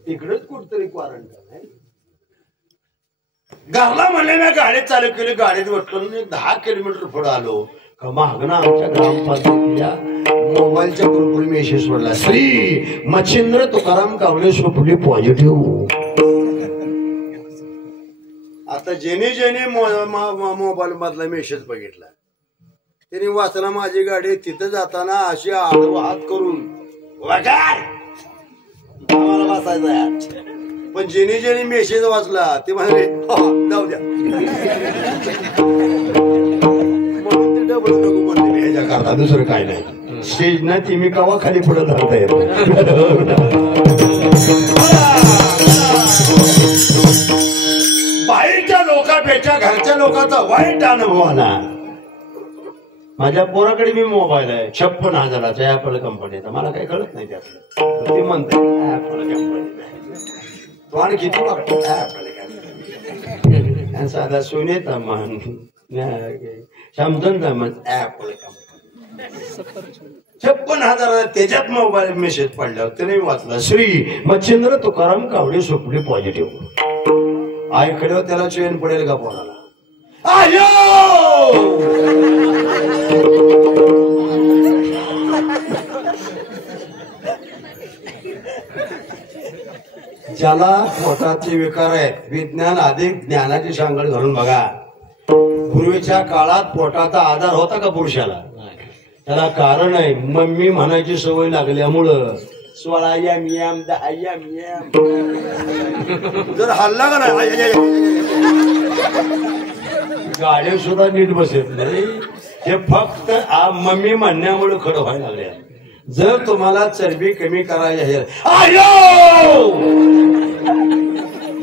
तिकडेच कुठतरी क्वारंटाईन घरला म्हणले मी गाडी चालू केली गाडीत बसलो 10 किलोमीटर पुढे आलो का मागणं आमच्या ग्रामपंचायतीच्या मोबाईलच्या ग्रुपवर मेसेज पडला श्री मच्छिंद्र तुकाराम कावळे सोपली पॉझिटिव्ह आता जेने मोबाईल मधला मेसेज बघितला त्यांनी वाचला माझी गाडी तिथं जाताना अशी आडवा हात करून आम्हाला बसायचं पण जेने मेसेज वाचला ते म्हणाले जाऊ द्या म्हणून ते डबल नको म्हणले ह्याच्या करता दुसरं काय नाही स्टेज ना ती मी कवा खाली पुढे धरता येत बाहेरच्या लोकांपेक्षा घरच्या लोकांचा वाईट अनुभव आला माझ्या पोराकडे मी मोबाईल आहे 56,000चा ऍपल कंपनीचा मला काही कळत नाही त्यातलं ते म्हणते ऍपल कंपनी तो आणि किती वाटतो ऍपल कंपनी साधा सोनेचा मन समजून मन ऍपल कंपनी 56,000 त्याच्यात मोबाईल मेसेज पडल्यावर त्याने वाचला श्री मच्छिंद्र तुकाराम कावळे सोपली पॉझिटिव्ह आईकडे त्याला चेन पडेल का पोराला आयो ज्याला पोटाचे विकार आहेत विज्ञान अधिक ज्ञानाची सांगड घालून बघा पूर्वीच्या काळात पोटाचा आधार होता का पुरुषाला? त्याला कारण आहे, मम्मी म्हणायची सवय लागल्यामुळं 16 यम यम 10 यम यम जर हल्ला का नाही गाड्या सुद्धा नीट बसत नाही. हे फक्त मम्मी म्हणण्यामुळे खरं व्हायला लागले. जर तुम्हाला चरबी कमी करायची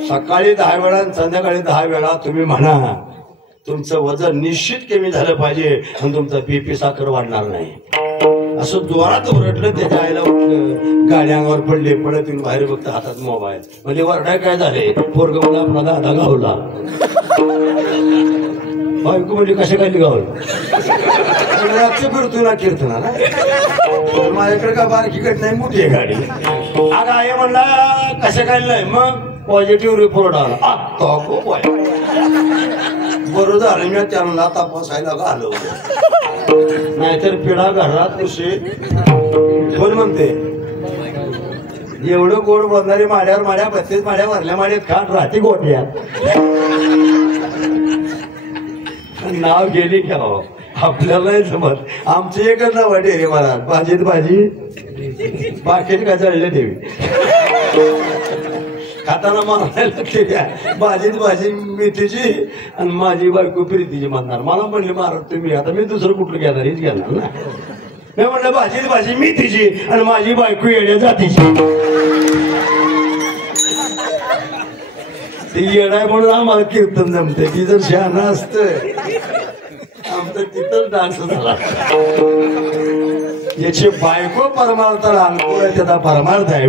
सकाळी 10 वेळा आणि संध्याकाळी 10 वेळा तुम्ही म्हणा, तुमचं वजन निश्चित कमी झालं पाहिजे आणि तुमचा बीपी साखर वाढणार नाही. असं जोरात ओरडलं, त्याच्या आईला उठलं, गाडी अंगावर पडले, पडत येऊन बाहेर बघत हातात मोबाईल. म्हणजे वरडाय काय झाले, पोरग मला आपला दादा गावला. बायको म्हणजे कशा काय गावलं फिरतो ना कीर्तना ना. माझ्याकडे का बारकीकडे नाही, मोठी आहे गाडी. अगं आहे म्हणला कशा काय नाही, मग पॉझिटिव्ह रिपोर्ट आला. आता खूप बरं झालं मी त्यांना तपासायला घालवलं, नाहीतर पिढा घरात कसे कोण म्हणते. एवढं गोड बोलणारी माड्यावर माड्या 32 माड्या वरल्या माड्यात खात राहते गोट्या. नाव गेली का आपल्याला नाही जमत. आमचं एकच नाव वाटे रे मला, भाजीत भाजी बाकीच का जळले देवी. खाताना म्हणायला ते द्या, भाजीत भाजी मेथीची आणि माझी बायको प्रीतीची म्हणणार. मला म्हणले महाराज तुम्ही, आता मी दुसरं कुठलं घेणार, हेच घेणार ना. मी म्हणलं भाजीत भाजी मेथीची आणि माझी बायको येड्या जातीची. ती येडाय म्हणून आम्हाला कीर्तन जमते. ती जर शहाणा असत आमचा तिथंच डान्स झाला. याची बायको परमार्थाला अनुकूल आहे, त्याचा परमार्थ आहे.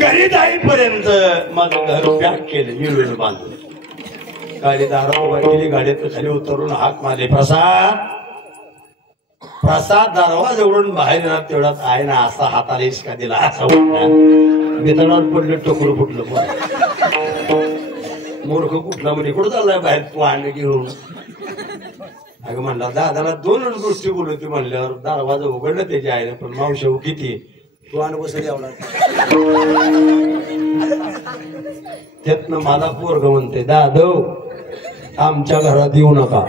घरी जाईपर्यंत माझं घर पॅक केलं, मिळून बांधून. गाडी दारा उभा केली, गाडीत खाली उतरून हाक मारली, प्रसाद प्रसाद. दरवाजा उघडून बाहेर येणार तेवढ्यात आहे ना असा हाताला इसका दिला, असा बेतनावर पडलं, टोकरू फुटलं. मूर्ख कुठला म्हणजे कुठं चाललाय बाहेर वाहन घेऊन. अगं म्हणला दादाला 2 गोष्टी बोलवते म्हणल्यावर दरवाजा उघडलं त्याच्या आईने. पण मावशाऊ किती तू आण बसली आवडा. त्यातनं मला पोरग म्हणते, दादव आमच्या घरात येऊ नका.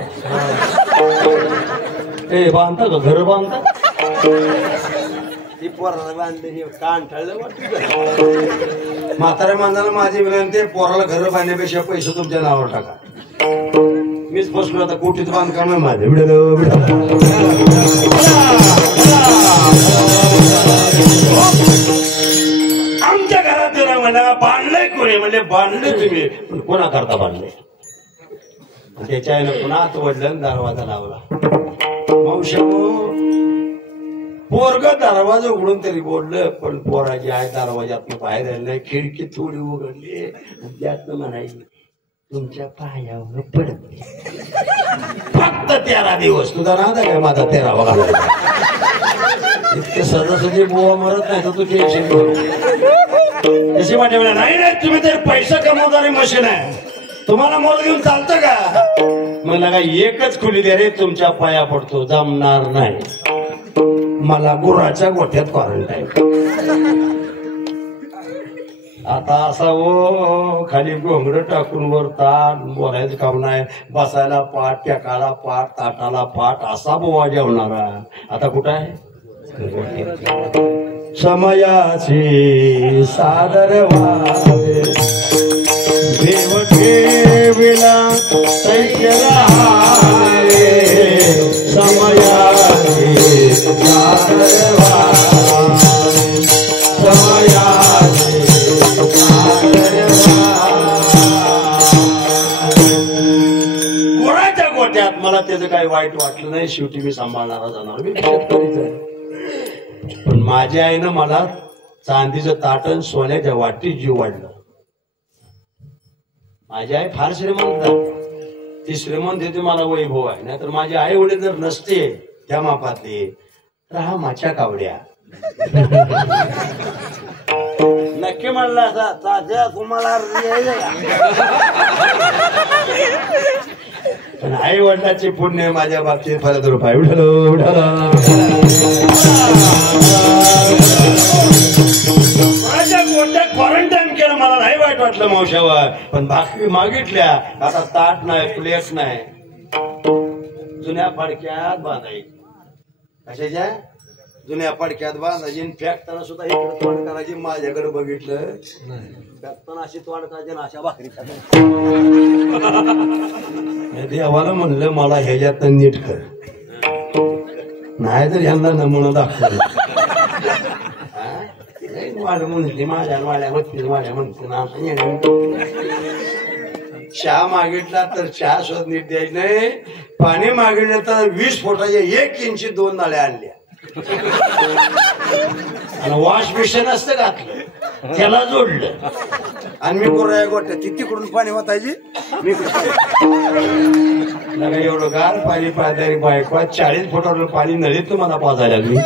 ए बांधता का घर बांधता? ती पोराला बांधली कान ठळलं वाटत. म्हाताऱ्या माणसाला माझी विनंती, पोराला घर बांधण्यापेक्षा पैसे तुमच्या नावावर टाका. मीच बसलो आता, कोटीत बांधकाम आहे माझे. आमच्या घरात येणार म्हणा बांधलंय कोणी, म्हणजे बांधले तुम्ही पण कोणा करता बांधले. त्याच्या आईनं पुन्हा हात वडलं, दरवाजा लावला. मावशी पोरग दरवाजा उघडून तरी बोललं, पण पोराची आई दरवाजातनं बाहेर आलं. खिडकी थोडी उघडली, त्यातनं म्हणायची तुमच्या पायावर पडते. फक्त 13 दिवस तुझा राहता काय माझा 13वा घालायचा. इतके सहजासहजी बोवा मरत नाही तर तू टेन्शन घेऊ. तशी वाटे नाही नाही, तुम्ही तर पैसा कमवणारी मशीन आहे, तुम्हाला मोल घेऊन चालतं का? मला काय एकच खुली दे रे, तुमच्या पाया पडतो. जमणार नाही, मला गुराच्या गोठ्यात क्वारंटाईन. आता असा ओ खाली घोंगड टाकून वर ताट, बोलायचं काम नाही. बसायला पाठ, टेकाला पाठ, ताटाला पाठ, असा बोवा जेवणारा. आता कुठं आहे? समयाची सादर व्हावे देव ठेविला तैक्य रहावे. समयाची सादर व्हावे, समयाची गुराच्या गोट्यात. मला त्याचं काही वाईट वाटलं नाही, शेवटी मी सांभाळणारा जाणार, मी शेतकरीच आहे. पण माझ्या आईनं मला चांदीचं ताटण सोन्याच्या वाटीत जीव वाढलं. माझी आई फार श्रीमंत, ती श्रीमंत होती, मला वैभव आहे. नाहीतर माझी आई वडील जर नसते त्या मापातले तर हा माझ्या कावड्या नक्की म्हणला असा ताज्या तुम्हाला. पण आई वडिलाचे पुण्य माझ्या बाबतीत फलत रूप आहे. माझ्या गोट्यात क्वारंटाईन मावशावर पण भाकरी मागितल्या आता ताट नाही प्लेट नाही जुन्या फडक्यात बांधाय कशाच्या जुन्या फडक्यात बांधायची फेकताना सुद्धा इकडे तोंड करायची माझ्याकडे बघितलं फेकताना अशी तोंड करायची ना अशा भाकरी देवाला म्हणलं मला ह्याच्यात नीट कर नाही तर यांना नमुना दाखव म्हणते माझ्या वाड्या म्हणते वाड्या म्हणते ना चहा मागितला तर चहा शोध नीट द्यायची नाही पाणी मागितलं तर 20 फुटाच्या 1 इंची 2 नाळ्या आणल्या आणि वॉश बेसिन असतं घातलं त्याला जोडलं आणि मी कोराया गोट्या ती तिकडून पाणी वाचायची मी एवढं गार पाणी पाहतारी बायको 40 फुटावर पाणी नळीत तुम्हाला पाजायला लागली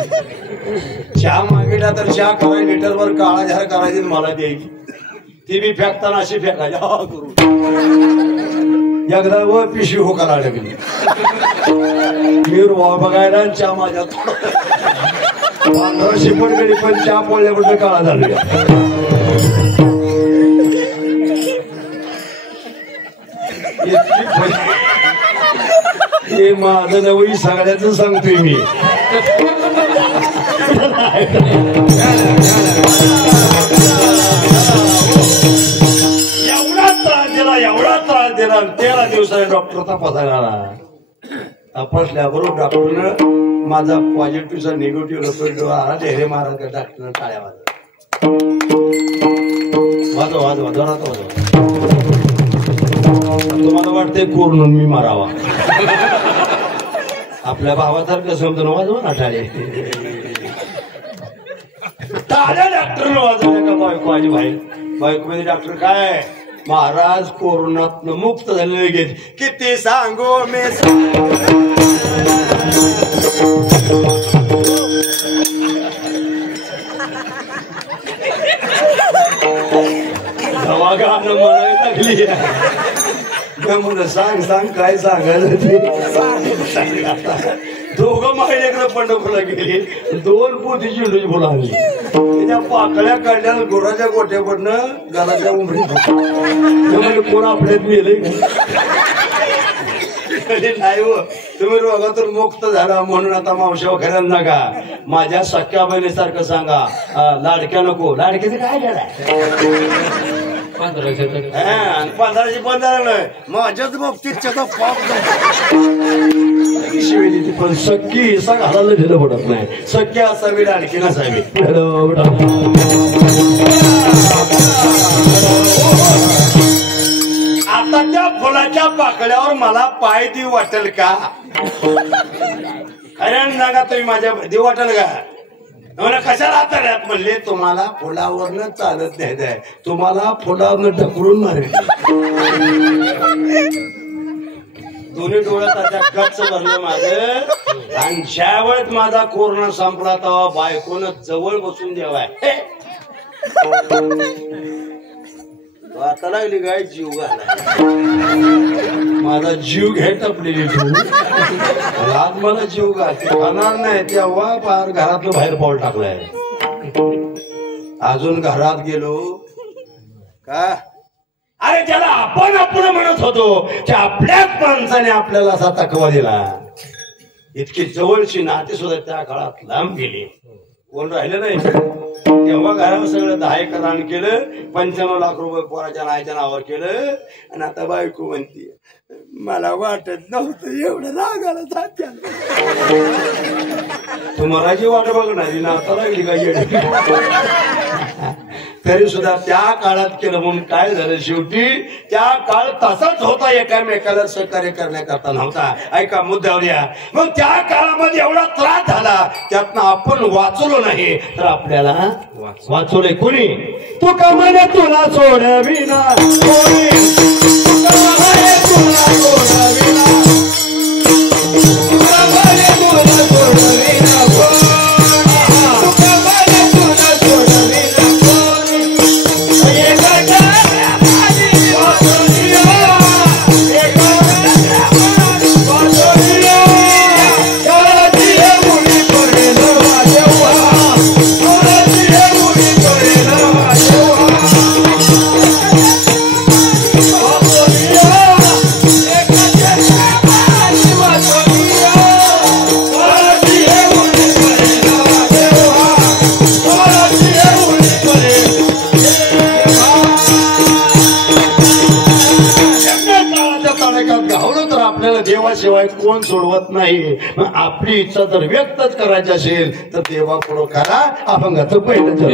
चहा मागितला तर चहा करायला लिटरवर काळा झार करायची मला द्यायची ती बी फेकताना अशी फेकायची हा करू एकदा व पिशवी होकायला लागली मी बघायला चहा माझ्या 1500 पण गेली पण चहा पोळल्याबद्दल काळा झाला हे माझं नवई सगळ्याच सांगतोय मी एवढा त्रास दिला 13 दिवसाने डॉक्टर तपासायला तपासल्याबरोबर डॉक्टरनं माझा पॉझिटिव्हचा निगेटिव्ह रिपोर्ट आला ढेरे महाराज डॉक्टरनं टाळ्या वाजवा तुम्हाला वाटतंय कोरोना मी मारावा आपल्या भावासारखं समजून वाजवा ना टाळ्या टाळ्या डॉक्टरनं वाजवल्या का बायको आजी भाई बायको मध्ये डॉक्टर काय महाराज कोरोनात मुक्त झालेले घेत किती सांगू मी दवाखाना म्हणायला लागली म्हणलं सांग सांग काय सांगायला ते दोघं महिन्याकडे पंढरपूरला गेली 2 पोती चिंडूची फुलं आणली त्या पाकळ्या काढल्या गुराच्या गोट्याकडनं घराच्या उमरी कोण आपल्यात गेले नाही हो तुम्ही रोगातून मुक्त झाला म्हणून आता मावशा वगैरे नका माझ्या सख्या बहिणीसारखं सांगा लाडक्या नको लाडक्याचं काय झालं 1500 पण झालं माझ्याच बाबतीत शिवाय पण सख्खी असा घालायला ढिलं पडत नाही सख्या असावी लाडकी नसावी आता त्या फुलाच्या पाकळ्यावर मला पाय देऊ वाटेल का खऱ्यानं सांगा तुम्ही माझ्या देऊ वाटेल का मला कशाला हाताळ्यात म्हणले तुम्हाला फुलावरनं चालत नाही तुम्हाला फुलावरनं ढकलून मारेल दोन्ही डोळ्यात आता गच्च भरलं माझं आणि ज्या वेळेत माझा कोरोना संपला तेव्हा बायकोनं जवळ बसून द्यावाय आता लागली गाय जीव घाला माझा जीव घ्याय टपलेली तू आज मला जीव घालते खाणार नाही तेव्हा फार घरातलं बाहेर पाऊल टाकलाय अजून घरात गेलो का अरे त्याला आपण म्हणत होतो त्या आपल्याच माणसाने आपल्याला असा तकवा दिला इतकी जवळची नाते सुद्धा त्या काळात लांब गेली कोण राहिलं नाही तेव्हा घरावर सगळं 10 एकर रान केलं 95 लाख रुपये पोराच्या नायच्या नावावर केलं आणि आता बायको म्हणते मला वाटत नव्हतं एवढं रागाला जात तू मराठी वाट बघणारी ना आता लागली का तरी सुद्धा त्या काळात केलं म्हणून काय झालं शेवटी त्या काळ तसाच होता एकामेकाला सहकार्य करण्याकरता नव्हता ऐका मुद्द्यावर या मग त्या काळामध्ये एवढा त्रास झाला त्यातनं आपण वाचलो नाही तर आपल्याला वाचवले कोणी तू का म्हणे तुला सोडविना कोणी तुला सोडविना देवाशिवाय कोण सोडवत नाही. मग आपली इच्छा जर व्यक्तच करायची असेल तर देवा पुढं करा. अभंगाचं पहिलं जर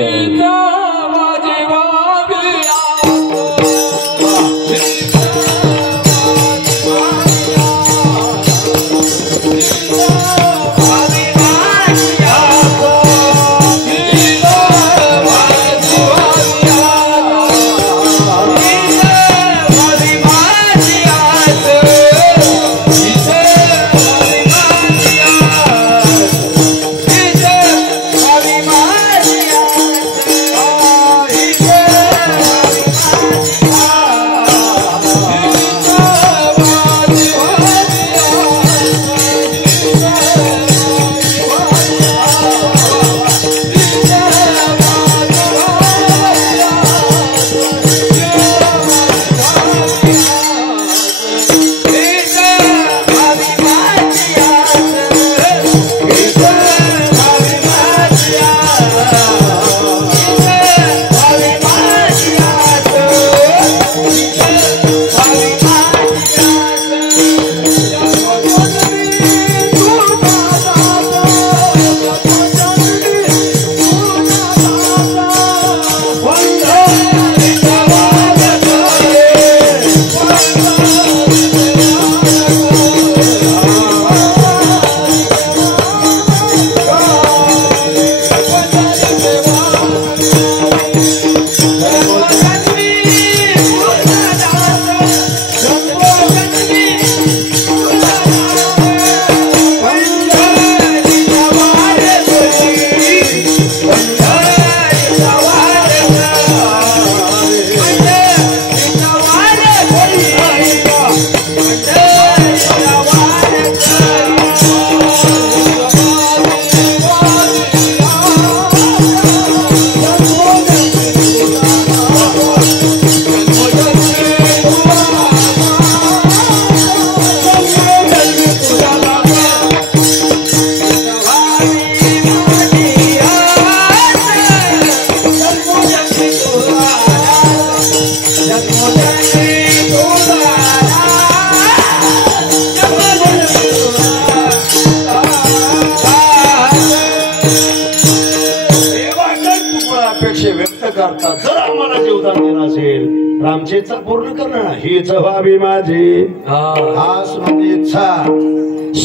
आम्हाला जीवदान देणं असेल रामची इच्छा पूर्ण करणं हीच व्हावी माझी. हाच माझी इच्छा.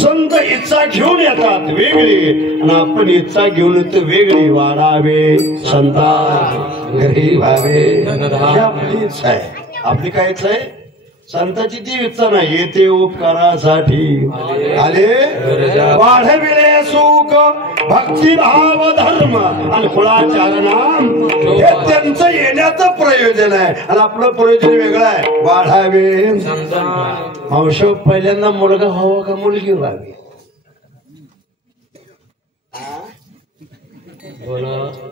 संत इच्छा घेऊन येतात वेगळी आणि आपण इच्छा घेऊन येतो वेगळी. वाढावे संता घरी व्हावे ही आपली इच्छा आहे. आपली काय इच्छा आहे? संताची ती इच्छा नाही. येते उपकारासाठी आले वाढविले सुख भक्तिभाव धर्म आणि कुळाचारण हे त्यांचं येण्याचं प्रयोजन आहे आणि आपलं प्रयोजन वेगळं आहे. वाढावे मावश पहिल्यांदा मुलगा व्हावा का मुलगी व्हावी?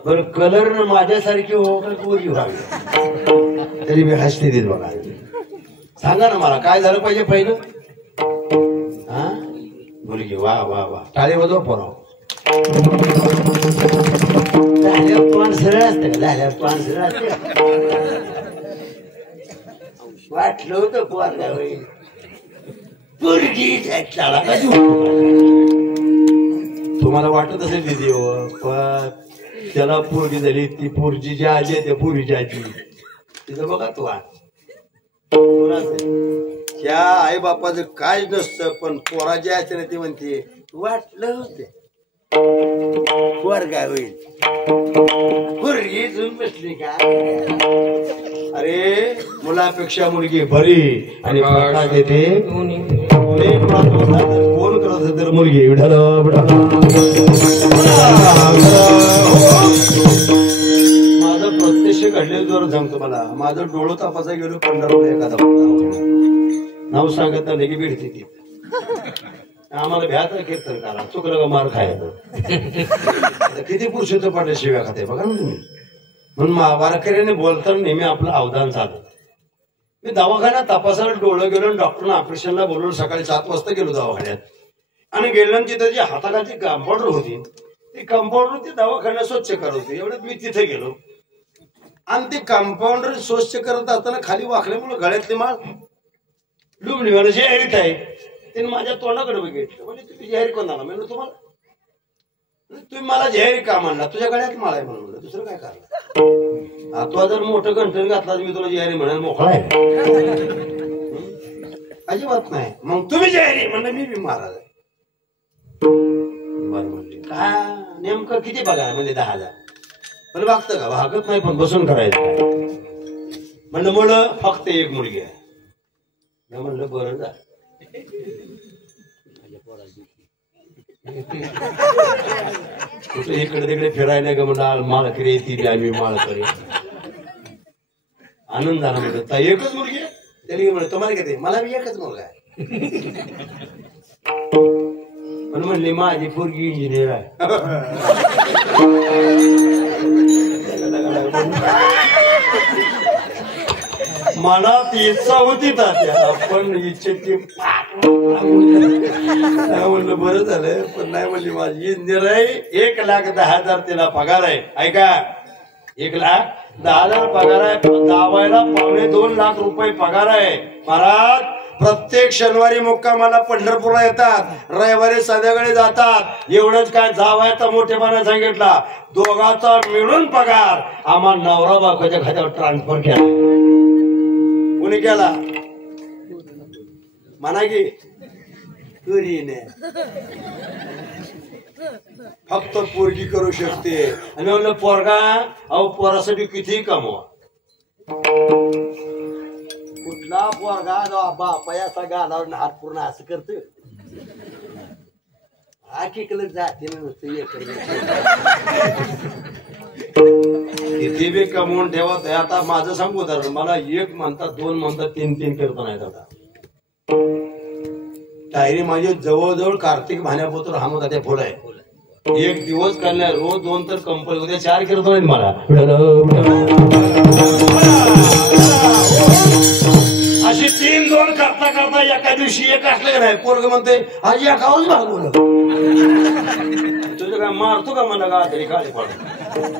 बरं कलर माझ्यासारखी हो का पोरगी व्हावी? तरी मी हसते देत बघा. सांगा ना मला काय झालं पाहिजे पहिलं? हा मुलगी. वा वा वा टाळे वाजवा पोराव. झाल्यावर तोंड सरळ असतं का? झाल्यावर तोंड सरळ असतं. वाटलं होतं पोरगा होईल पोरगी. तुम्हाला वाटत असेल दिदी पण त्याला पोरगी झाली. ती पोरजी जी आली आहे त्या पोरीची आजी तिथं बघा तू त्या आई बापाचं काय नसतं पण पोरा जे असते ना ती म्हणते वाटलं होतं पोरगा होईल पोरगी घेऊन बसली का? अरे मुलापेक्षा मुलगी बरी आणि देते. कोण करत तर मुलगी माझं प्रत्यक्ष घडलेलं जोर सांगतो मला. माझं डोळं तपासा गेलो पंढरपूर एखादा नाव सांगत नाही की भेटते ती. आम्हाला भ्याचं कीर्तन करा चुकलं का मार खायचं. किती पुरुषोत्तम पाठी शिव्या खाते बघा ना तुम्ही. म्हणून वारकऱ्याने बोलताना नेहमी आपलं अवधान चालत. मी दवाखान्यात तपासायला डोळं गेलो. डॉक्टरने ऑपरेशनला बोलवून सकाळी 7 वाजता गेलो दवाखान्यात. आणि गेल्यानंतर तिथे जी हाताखालची कंपाऊंडर होती ती कंपाऊंडर ती दवाखान्यात स्वच्छ करत होती. एवढ्यात मी तिथे गेलो आणि ती कंपाऊंडर स्वच्छ करत असताना खाली वाकल्यामुळे गळ्यातली माळ लुबणी म्हणजे एरिट आहे. तिने माझ्या तोंडाकडे बघितलं म्हणजे तुम्ही जाहीर कोणाला म्हणलं तुम्हाला तुम्ही मला जाहीर का म्हणला तुझ्या गळ्यात माळ आहे म्हणून म्हणलं दुसरं काय करणार तू जर मोठं घंटण घातला मी तुला जाहीर म्हणाल मोकळा आहे अजिबात नाही मग तुम्ही जाहीर म्हणलं मी बी महाराज आहे बरं म्हणले का नेमकं किती पगार म्हणजे 10,000 पण वागतं का वागत नाही पण बसून करायचं म्हणलं मुलं फक्त एक मुलगी आहे मी म्हणलं बरं जा कुठे इकडे तिकडे फिरायला ग म्हणलं माळकरी ती आम्ही माळकरी आनंद झाला म्हणलं तर एकच मुलगी आहे त्याने म्हणलं तुम्हाला किती मला बी एकच मुलगा आहे पण म्हणले माझी पोरगी इंजिनियर आहे मनात इच्छा होती तात्या पण इच्छेची म्हणलं बरं झालं पण नाही म्हणली माझी इंजिनियर आहे 1,10,000 तिला पगार आहे ऐका 1,10,000 पगार आहे दावायला 2.25 लाख रुपये पगार आहे महाराज प्रत्येक शनिवारी मुक्कामाला पंढरपूरला येतात रविवारी संध्याकाळी जातात एवढंच काय जावायचा मोठेपणा सांगितला दोघांचा मिळून पगार आम्हा नवरा बायकोच्या खात्यावर ट्रान्सफर केला कोणी केला म्हणा की तुरीने फक्त पोरगी करू शकते आणि म्हणलं पोरगा अहो पोरासाठी किती कमवा कुठला पोरगा बापायाचा गालावर हात पूर्ण असं करत हा किकल जाते किती बी कमवून ठेवत आता माझं सांगू तर मला 1 म्हणतात 2 म्हणतात 3 करतो नाही आता टायरी माझी जवळजवळ कार्तिक महिन्यापासून हा त्या फुल आहे 1 दिवस काढल्या रोज 2 तर कंपनी उद्या 4 करतो नाही मला अशी 3-2 करता करता एका दिवशी एक असलं का नाही पोरग म्हणते आज एकावरच भागवलं तुझं काय मारतो का मला का तरी काय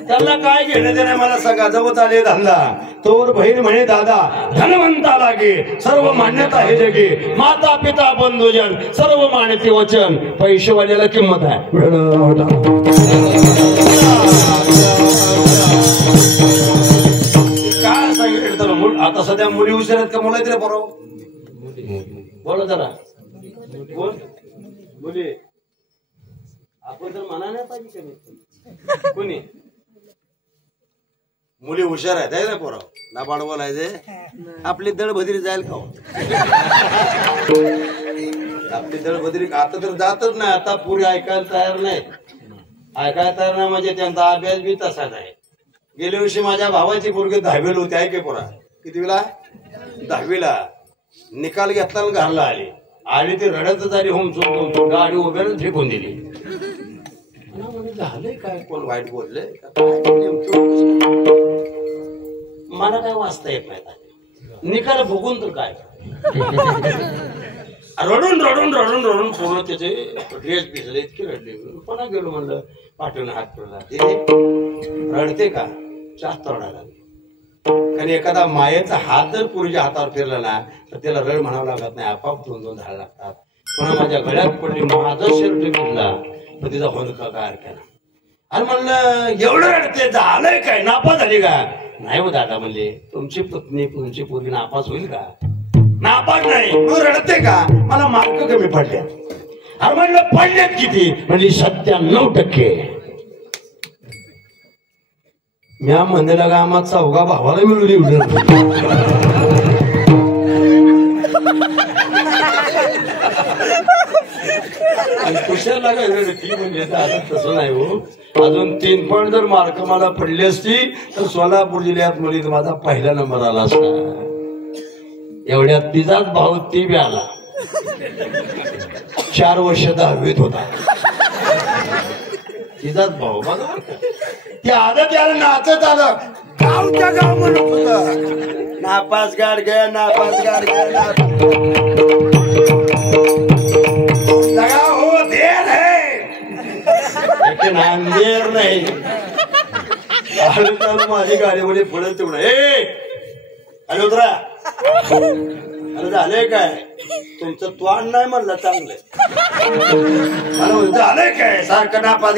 त्यांना काय घेणं देणं मला सांगा जवळ आले धंदा तोवर बहीण म्हणे दादा धनवंता लागे सर्व मान्यता हे जगे माता पिता बंधुजन सर्व मान्यते वचन पैसेवाल्याला किंमत आहे काय सांगितलं आता सध्या मुली हुशार आहेत का मुलं आहेत रे बरोबर बोला जरा बोल मुली आपण तर म्हणा नाही पाहिजे कमी कोणी मुली हुशार आहेत आहे ना पोराव ना बाळ बोलायचे आपली दळभद्री जाईल का आपली दळभद्री आता तर जातच नाही आता पुरी ऐकायला तयार नाही ऐकायला तयार नाही म्हणजे त्यांचा अभ्यास बी तसा नाही गेल्या वर्षी माझ्या भावाची पोरगी 10वीला होती ऐके पोरा कितीला 10वीला निकाल घेतला आणि घरला आली ती रडतच आली होम चोर गाडी उभ्यानं फेकून दिली झालंय काय कोण वाईट बोलले मला काय वाचता येत नाही निकाल बघून तर काय रडून रडून रडून रडून पूर्ण त्याचे ड्रेस भिजले इतके रडले पुन्हा गेलो म्हणलं पाठवून हात फिरला रडते का जास्त रडायला लागले कारण एखादा मायेचा हात जर पुरीच्या हातावर फिरला ना तर त्याला रड म्हणावं लागत नाही आपाप 2-2 झाड लागतात पुन्हा माझ्या गळ्यात पडली माझा शर्ट फिरला तर तिचा होलका गार केला आणि म्हणलं एवढं रडते झालंय काय नापास झाली का नाही हो दादा म्हणले तुमची पत्नी तुमची पोरगी नापास होईल का नापास नाही तू रडते का मला मार्क कमी पडले अरे म्हणलं पडलेत किती म्हणजे 97% म्या म्हणलेला का आम्हा 4 भावाला मिळून येऊ कुशल लागायचं ती म्हणजे आता तसं नाही हो अजून 3 पॉईंट जर मार्क मला पडले असती तर सोलापूर जिल्ह्यात मुलीत माझा पहिला नंबर आला असता एवढ्यात तिचाच भाऊ ती बी आला 4 वर्ष 10वीत होता तिचाच भाऊ बघा ते आलं त्याला नाचत आलं गावच्या गाव म्हणत होत नापास गाड गया नापास गाड गया लगा हो देर है नांदेर नाही चालू माझी गाडी मध्ये पुढे तेवढं ए अरे उतरा आणि झालंय काय तुमचं त्वाण नाही म्हणलं चांगलं झालंय काय सारखं नापास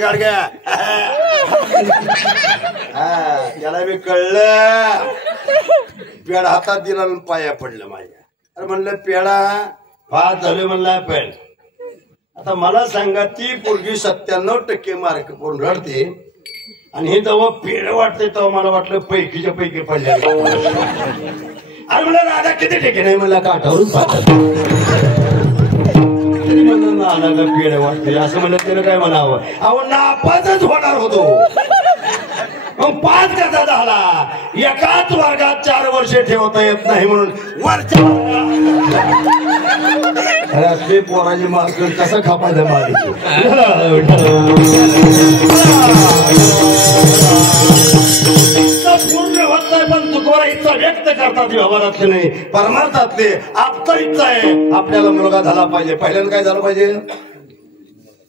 गाडग्या हा त्याला मी कळलं पेड हातात दिला पाया पडलं माझ्या अरे म्हणलं पेडा फार झालं म्हणला पेड आता मला सांगा ती पोरगी 97% मार्क करून रडते आणि हे जेव्हा पेड वाटते तेव्हा मला वाटलं पैकीच्या पैकी पडल्या अरे म्हणलं राधा किती ठेके नाही म्हणला काठावरून पाहतात म्हणलं नाला का पेड वाटते असं म्हणलं त्याला काय म्हणावं अहो नापासच होणार होतो मग 5 कसा झाला एकाच वर्गात 4 वर्षे ठेवता येत नाही म्हणून वरच्या अरे पोराची मार्क कसं खापायचं मारी पूर्ण होत नाही पण तुकोरा इच्छा व्यक्त करतात व्यवहारातले नाही परमार्थातले आपता इच्छा आहे आपल्याला मुलगा झाला पाहिजे पहिल्यांदा काय झालं पाहिजे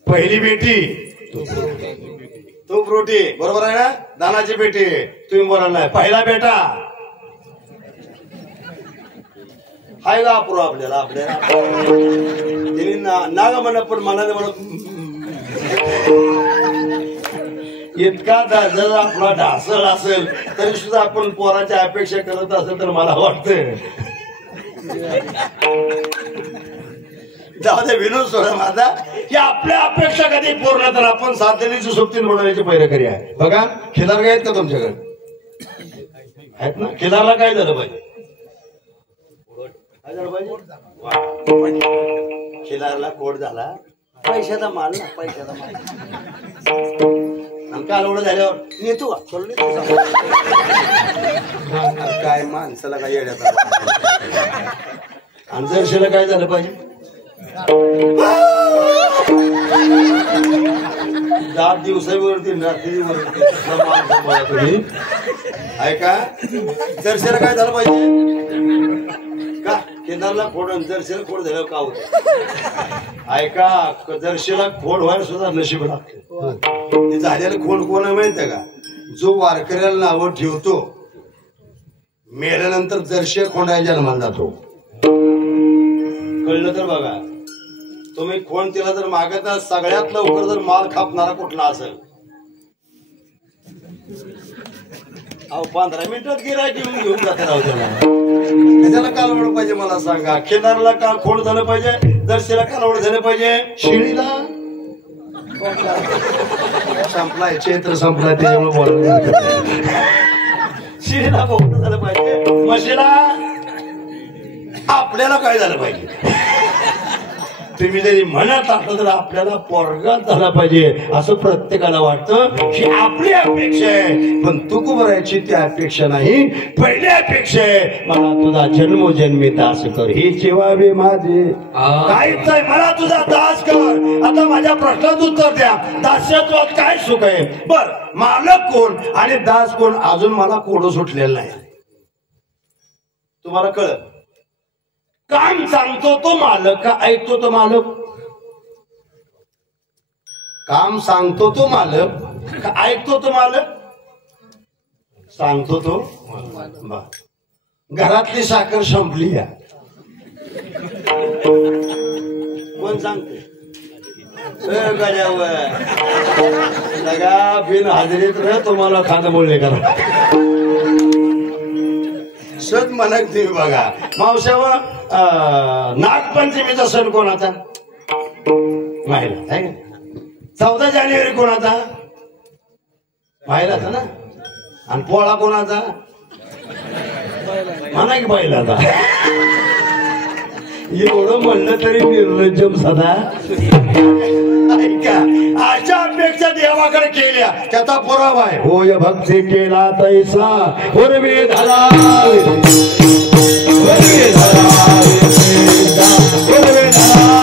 पहिली बेटी तूप रोटी बरोबर आहे ना दानाची बेटी तुम्ही बोलायला नाही पहिला बेटा हाय का अपुरा आपल्याला नागा म्हणा पण मनाने म्हणत इतका जर आपला ढासल असेल तरी सुद्धा आपण पोराची अपेक्षा करत असेल तर मला वाटतं जाऊ दे विनोद सोडा माझा की आपल्या अपेक्षा कधी पूर्ण तर आपण साधलेली सोबतीन बोलण्याची पैरकरी आहे बघा खिलार आहेत का तुमच्याकडे आहेत ना खिलारला काय झालं पाहिजे खिलारला कोड झाला पैशाचा माल ना पैशाचा माल आणि काल एवढं झाल्यावर नेतो काय माणसाला काय येण्याचा आणि जरशीला काय झालं पाहिजे 10 दिवसावरती रात्रीवरती ऐका जरशीला काय झालं पाहिजे का केदारला खोड जरशीला खोड झाल्यावर का होत ऐका जरशीला खोड व्हायला सुद्धा नशीब लागते झालेलं खोड कोण आहे माहितीये का जो वारकऱ्याला नावं ठेवतो मेल्यानंतर जरशी खोंडायला जन्माला जातो कळलं तर बघा तुम्ही खोंड तिला जर मागत सगळ्यात लवकर जर माल खापणारा कुठला असेल अहो 15 मिनिटात गिरायक घेऊन जाते राहू त्याला कालवड पाहिजे मला सांगा केदारला का खोड झालं पाहिजे जरशीला कालवड झालं पाहिजे शिळीला संपलाय चैत्र संपलाय त्याच्यामुळे बोलायला शिळीला बोलणं झालं पाहिजे म्हशीला आपल्याला काय झालं पाहिजे तुम्ही जरी म्हणत असलं तर आपल्याला पोरगा झाला पाहिजे असं प्रत्येकाला वाटतं ही आपली अपेक्षा आहे पण तू कुबरायची ती अपेक्षा नाही पहिली अपेक्षा आहे मला तुझा जन्मोजन्मी दास कर ही जेवावे माझे काहीच नाही मला तुझा दास कर आता माझ्या प्रश्नात उत्तर द्या दास्यत्वात काय सुख आहे बर मालक कोण आणि दास कोण अजून मला कोडं सुटलेलं नाही तुम्हाला कळत काम सांगतो तो मालक का ऐकतो तो मालक काम सांगतो तो मालक का ऐकतो तो मालक सांगतो तो घरातली साखर संपली या कोण सांगते सगळ्या बिन हाजरीत तुम्हाला खाणं बोलले करा सद म्हणत तुम्ही बघा मावशावर नागपंचमीचा सण कोणाचा माहिला आहे का 14 जानेवारी कोणाचा माहिलाचा ना आणि पोळा कोणाचा म्हणा की बैलाचा एवढं म्हणलं तरी निर्लज्जम सदा ऐका अशा अपेक्षा देवाकडे केल्या त्याचा पुरावा आहे होय भक्ती केला तैसा उर्वी झाला उर्वी झाला उर्वी झाला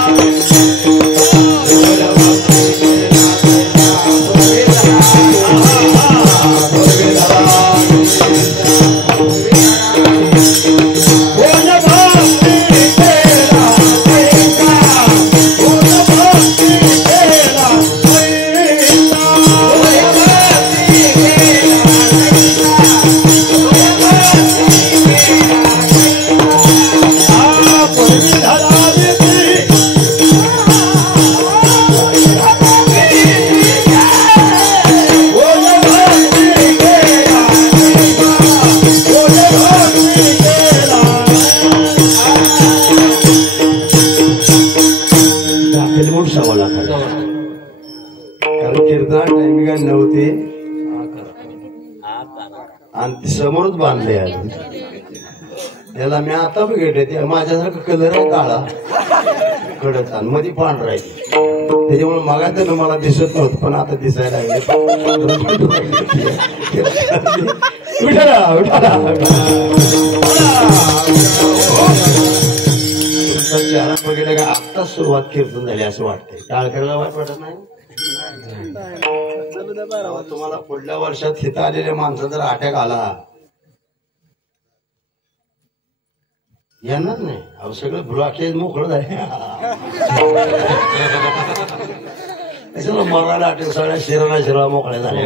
आणि ती समोरच बांधले त्याला मी आता बघितले ते माझ्यासारखा कलर आहे काळा कडक आणि मध्ये पांढरा आहे त्याच्यामुळे मगा तर मला दिसत नव्हतं पण आता दिसायला लागले तुमचा चेहरा बघितला का आत्ताच सुरुवात कीर्तन झाली असं वाटतंय टाळ करायला वाईट वाटत नाही तुम्हाला पुढल्या वर्षात हिता आलेल्या माणसाचा जर अटॅक आला येणार नाही अहो सगळं भुलाखे मोकळं आहे मरायला अटॅक सगळ्या शिरा मोकळ्या झाल्या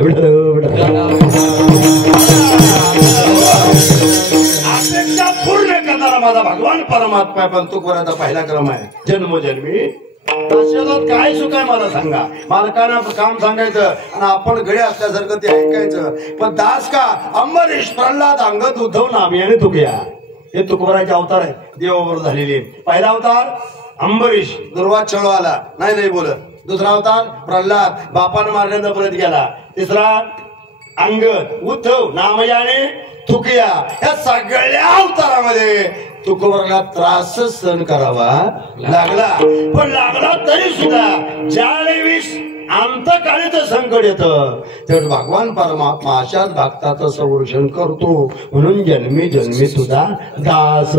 अपेक्षा पूर्ण करणारा माझा भगवान परमात्मा पण तू करायचा पहिला क्रम आहे जन्मोजन्मी काय सुख आहे मला सांगा मालकांना काम सांगायचं आणि आपण गडे असल्यासारखं ते ऐकायचं पण दास का अंबरीश प्रल्हाद अंगद उद्धव नामी आणि तुकया हे तुकोबराचे अवतार आहे देवाबरोबर झालेले पहिला अवतार अंबरीश दुर्वाद चळो आला नाही बोलत दुसरा अवतार प्रल्हाद बापानं मारण्याचा प्रयत्न केला तिसरा अंगद उद्धव नामयाने तुकया या सगळ्या अवतारामध्ये तुकोबराला त्रास सहन करावा लागला पण लागला तरी सुद्धा ज्यावेळेस अंतकाळीच संकट येतं तर भगवान परमात्मा अशाच भक्ताचं संरक्षण करतो म्हणून जन्मी जन्मी तुझा दास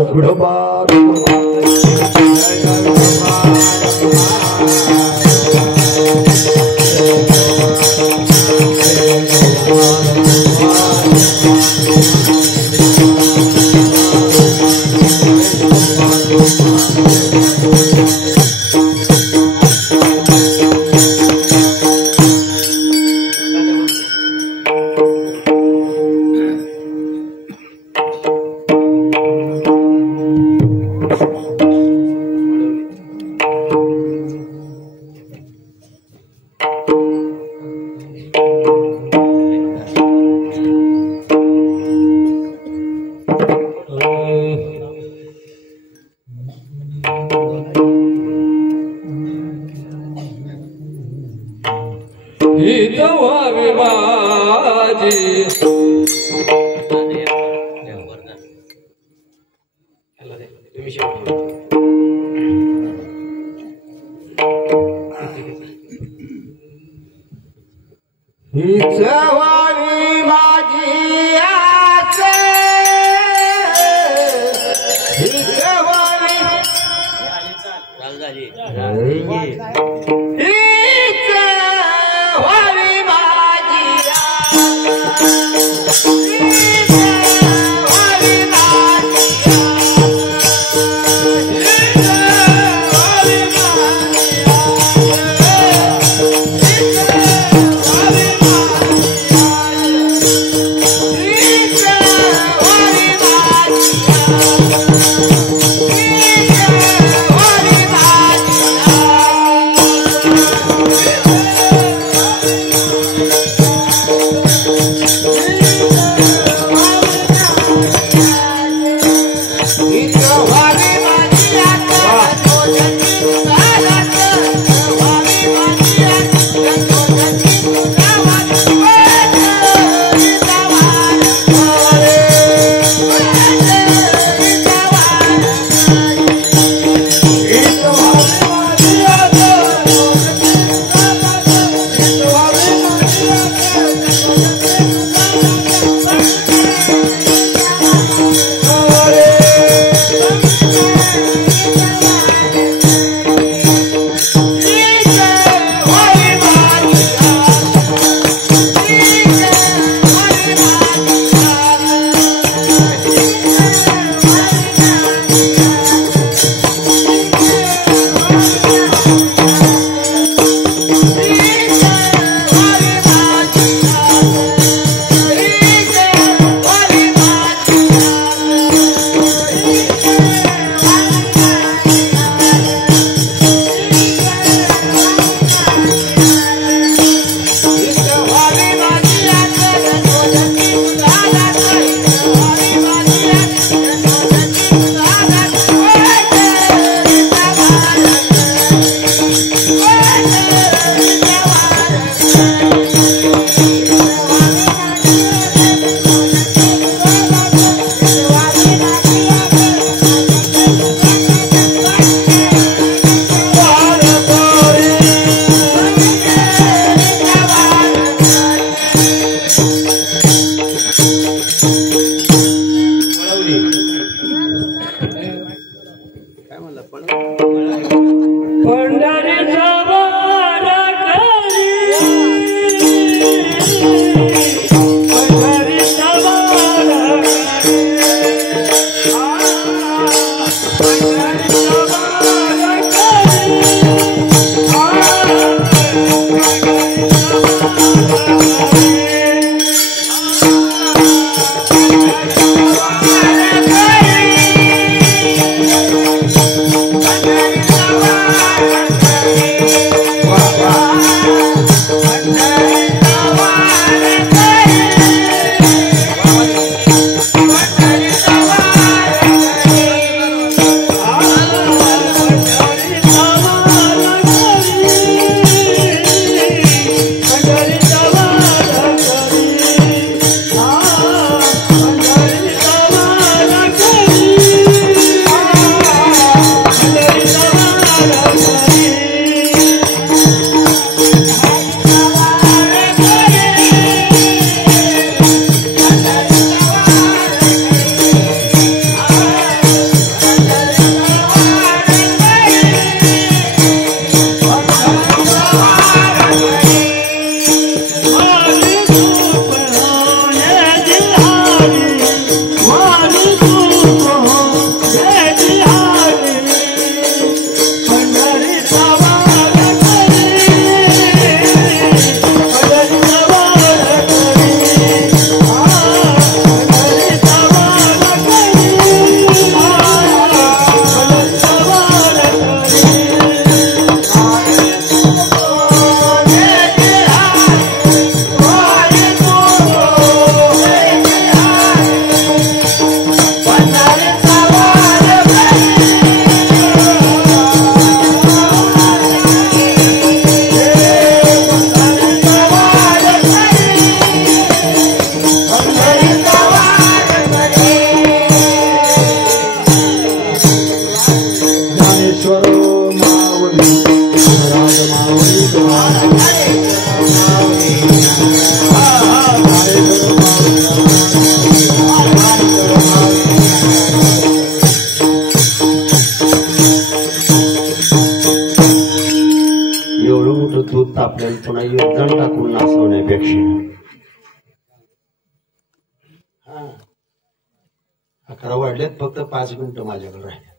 11 वाढलेत, फक्त 5 मिनिटं माझ्याकडे राहिले.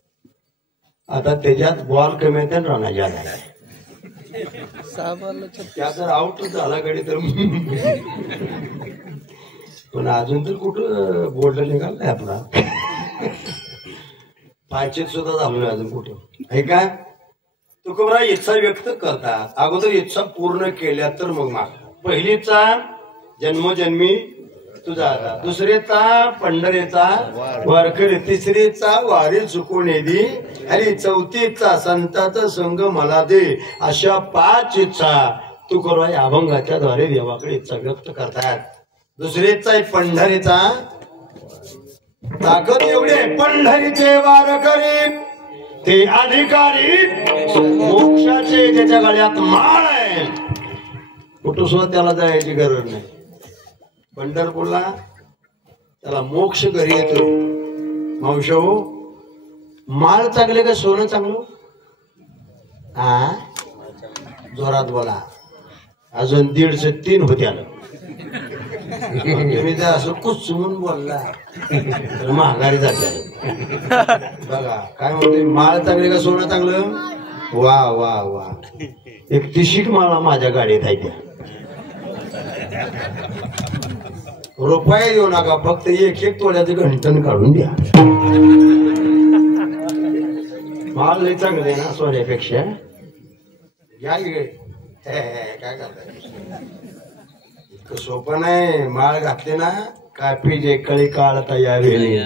आता त्याच्यात बॉल कमी येते आणि रना जादा आहे. त्या जर आउट झाला कडे तर पण अजून तर कुठं बोर्ड निघाल नाही आपला. पायचेत सुद्धा झालो नाही अजून कुठं आहे का. तुकोबरा इच्छा व्यक्त करतात, अगोदर इच्छा पूर्ण केल्या तर मग माग. पहिलीचा जन्मोजन्मी तुझा, दुसरेचा पंढरीचा वारकरी, तिसरीचा वारी चुकून येदी, आणि चौथीचा संताचा संग मला दे. अशा 5 इच्छा तुकोबरा या अभंगाच्या द्वारे देवाकडे इच्छा व्यक्त करतात. दुसरीचा पंढरीचा ताकद एवढी आहे, पंढरीचे वारकरी ते अधिकारी मोक्षाचे, त्याच्या गळ्यात माळ आहे, कुठं सुद्धा त्याला जायची गरज नाही. पंढरपूरला त्याला मोक्ष घरी येतो. मावशो माळ चांगले का सोनं चांगलं? हा जोरात बोला. अजून 1.5-3 होते आलं. तुम्ही जर असं कुचून बोलला तर महागारी जाते. बघा काय म्हणते, माळ चांगली का सोनं चांगलं? वा वा वा. एक 30 माळा माझ्या गाडीत आहे त्या. रुपये देऊ नका, फक्त 1-1 तोड्याचं घंटन काढून द्या. माळ लई चांगले ना सोन्यापेक्षा. घ्या काय करताय, सोपं नाही. माळ घातले ना कापी जे कळी काळ तयारी,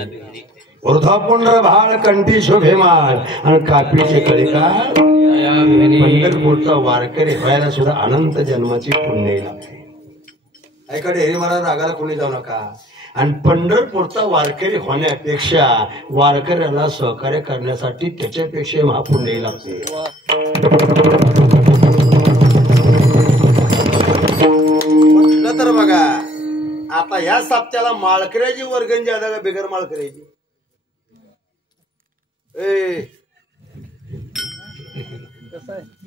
वृद्धापुंड्र भाळ कंठी शोभे माळ, आणि कापीचे कळी काळ. पंढरपूरचा वारकरी व्हायला सुद्धा अनंत जन्माची पुण्य लागते. ऐकडे हे मला रागाला कोणी जाऊ नका. आणि पंढरपूरचा वारकरी होण्यापेक्षा वारकऱ्याला सहकार्य करण्यासाठी त्याच्यापेक्षा महापुण्य लागते. तर बघा आता ह्या सप्त्याला माळकऱ्याची वर्गण ज्यादा का बिगर माळकऱ्याची?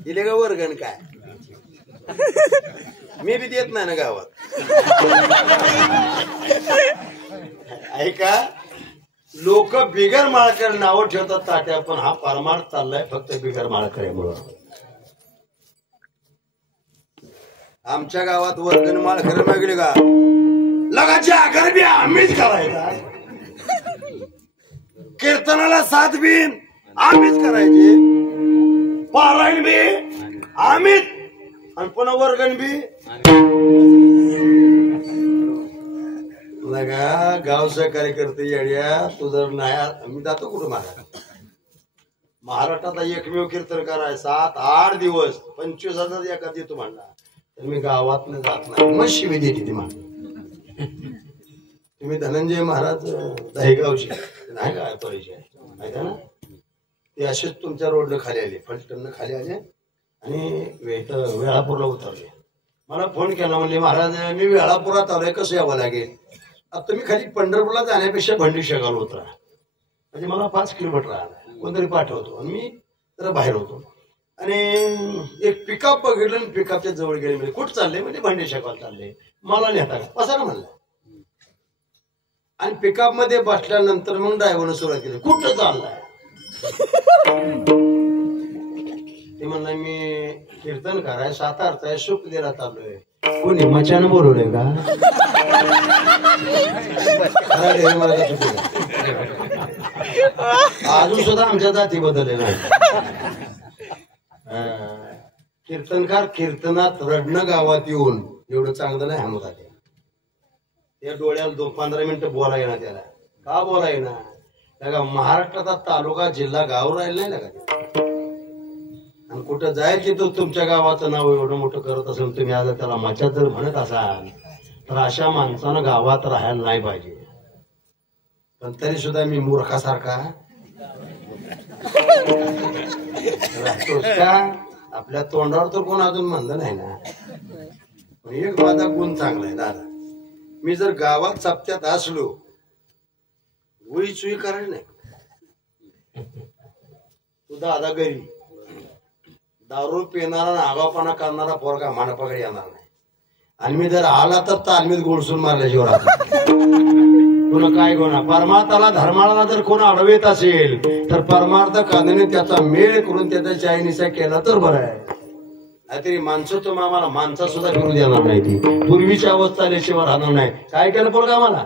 दिले का वर्गण? काय मी बी देत नाही ना गावात. ऐका, लोक बिगर माळकर नावं ठेवतात ताट्या, पण हा परमार्थ चाललाय फक्त बिगर माळकऱ्यामुळं. आमच्या गावात वर्गण माळकर मागले का लगाच्या आकार बी आम्हीच करायचा, कीर्तनाला साथ बी आम्हीच करायची, पारायण बी आम्हीच, आणि पुन्हा वर्गण बी लगा. गावचा कार्यकर्ते येड्या तू जर नाही, मी जातो कुठं महाराष्ट्रात एकमेव कीर्तनकार आहे. 7-8 दिवस 25,000 एका देतो म्हणला, तर मी गावात जात नाही. मग शिवी देते ती म्हणा. तुम्ही धनंजय महाराज दहेगावचे नाही का परिचय माहिती आहे ना, ते असेच तुमच्या रोडला खाली आले, फलटण खाली आले आणि वेळापूरला उतरले. मला फोन केला, म्हणले महाराज मी वेळापुरात आलोय, कसं यावं लागेल? आता तुम्ही खाली पंढरपूरला जाण्यापेक्षा भंडी शेगावला उतरा, म्हणजे मला 5 किलोमीटर आला. कोणतरी पाठवतो आणि मी जरा बाहेर होतो, आणि एक पिकअप बघितलं आणि पिकअपच्या जवळ गेले. म्हणजे कुठं चालले? म्हणजे भंडी शेगावला चालले. मला नेता का कसा ना म्हणला. आणि पिकअप मध्ये बसल्यानंतर मग ड्रायव्हरने सुरुवात केली, कुठं चाललाय? ते म्हणलं मी कीर्तनकार आहे, सातारचा आहे, शुक्लेला चाललोय. कोणी मचान बोलवलंय का? अजून सुद्धा आमच्या जाती बदलले नाही. कीर्तनकार कीर्तनात रडणं गावात येऊन एवढं चांगलं नाही हमत आहे. त्या डोळ्याला 15 मिनिटं बोलाय ना, त्याला का बोलाय ना? महाराष्ट्राचा तालुका जिल्हा गाव राहिला नाही का? आणि कुठं जायची तो तुमच्या गावाचं नाव एवढं मोठं करत असेल तुम्ही, आज त्याला मचा जर म्हणत असाल तर अशा माणसानं गावात राहायला नाही पाहिजे. पण तरी सुद्धा मी मूर्खासारखा राहतोस का? आपल्या तोंडावर तर कोण अजून म्हणलं नाही ना. पण एक माझा गुण चांगला आहे दादा, मी जर गावात सप्त्यात असलो वही चुई करायला नाही. तू दादा घरी दारू पिणारा आगापणा करणारा पोरगा मानपाकडे येणार नाही, आणि मी जर आला तर तालमीत गोडसून मारल्याशिवाय पुन्हा काय गुन्हा परमार्थाला धर्माला जर कोण अडवेत असेल तर परमार्थ कांदने त्याचा मेळ करून त्याचा चायनीसा केला तर बरं आहे. तरी माणसं तुम्ही आम्हाला माणसा सुद्धा करू देणार नाही. ती पूर्वीची अवस्था आल्याशिवाय राहणार नाही. काय केलं पोरगा आम्हाला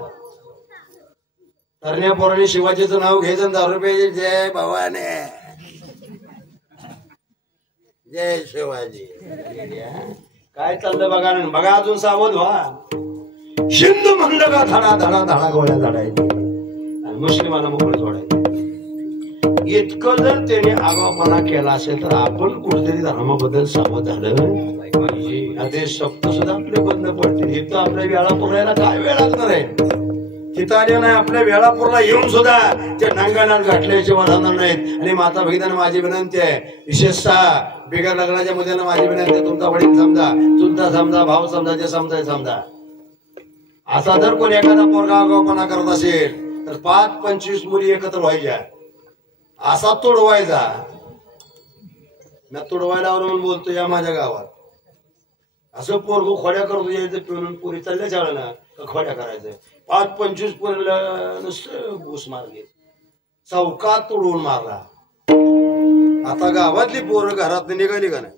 तरण्या पोराने शिवाजीचं नाव घ्यायचं 10 रुपये जय भवाने जय शिवाजी. काय चाललं बघा बघा अजून सावध व्हा. हिंदू म्हणलं का धडा धडा धडा गोळ्या झाडायची आणि मुस्लिमांना मोकळं सोडायचं. इतकं जर त्याने आगाऊपणा केला असेल तर आपण कुठेतरी धर्माबद्दल सावध झालं पाहिजे. ते शब्द सुद्धा आपले बंद पडतील. इथं आपल्या वेळापूरायला काय वेळ लागणार आहे. तिथं आले नाही आपल्या वेळापूरला येऊन सुद्धा ते नांगानात घातल्याशिवाय राहणार नाहीत. आणि माता भगिनींना माझी विनंती आहे विशेषतः बिगर लग्नाच्या मुद्द्यानं माझी विनंती आहे तुमचा वडील समजा चुलता समजा भाऊ समजा जे समजाय समजा. असा जर कोणी एखादा पोरगा आगाऊपणा करत असेल तर 5-25 मुली एकत्र व्हायच्या असा तोडवायचा ना. तोडवायला म्हणून बोलतो या माझ्या गावात असं पोरगो खोड्या करतो यायचं पिऊन पुरी चालल्या शाळेला खोड्या करायचं. 5-25 पोरीला नुसतं घुस मारली चौकात तोडवून मारला. आता गावातली पोरं घरात निघाली का नाही.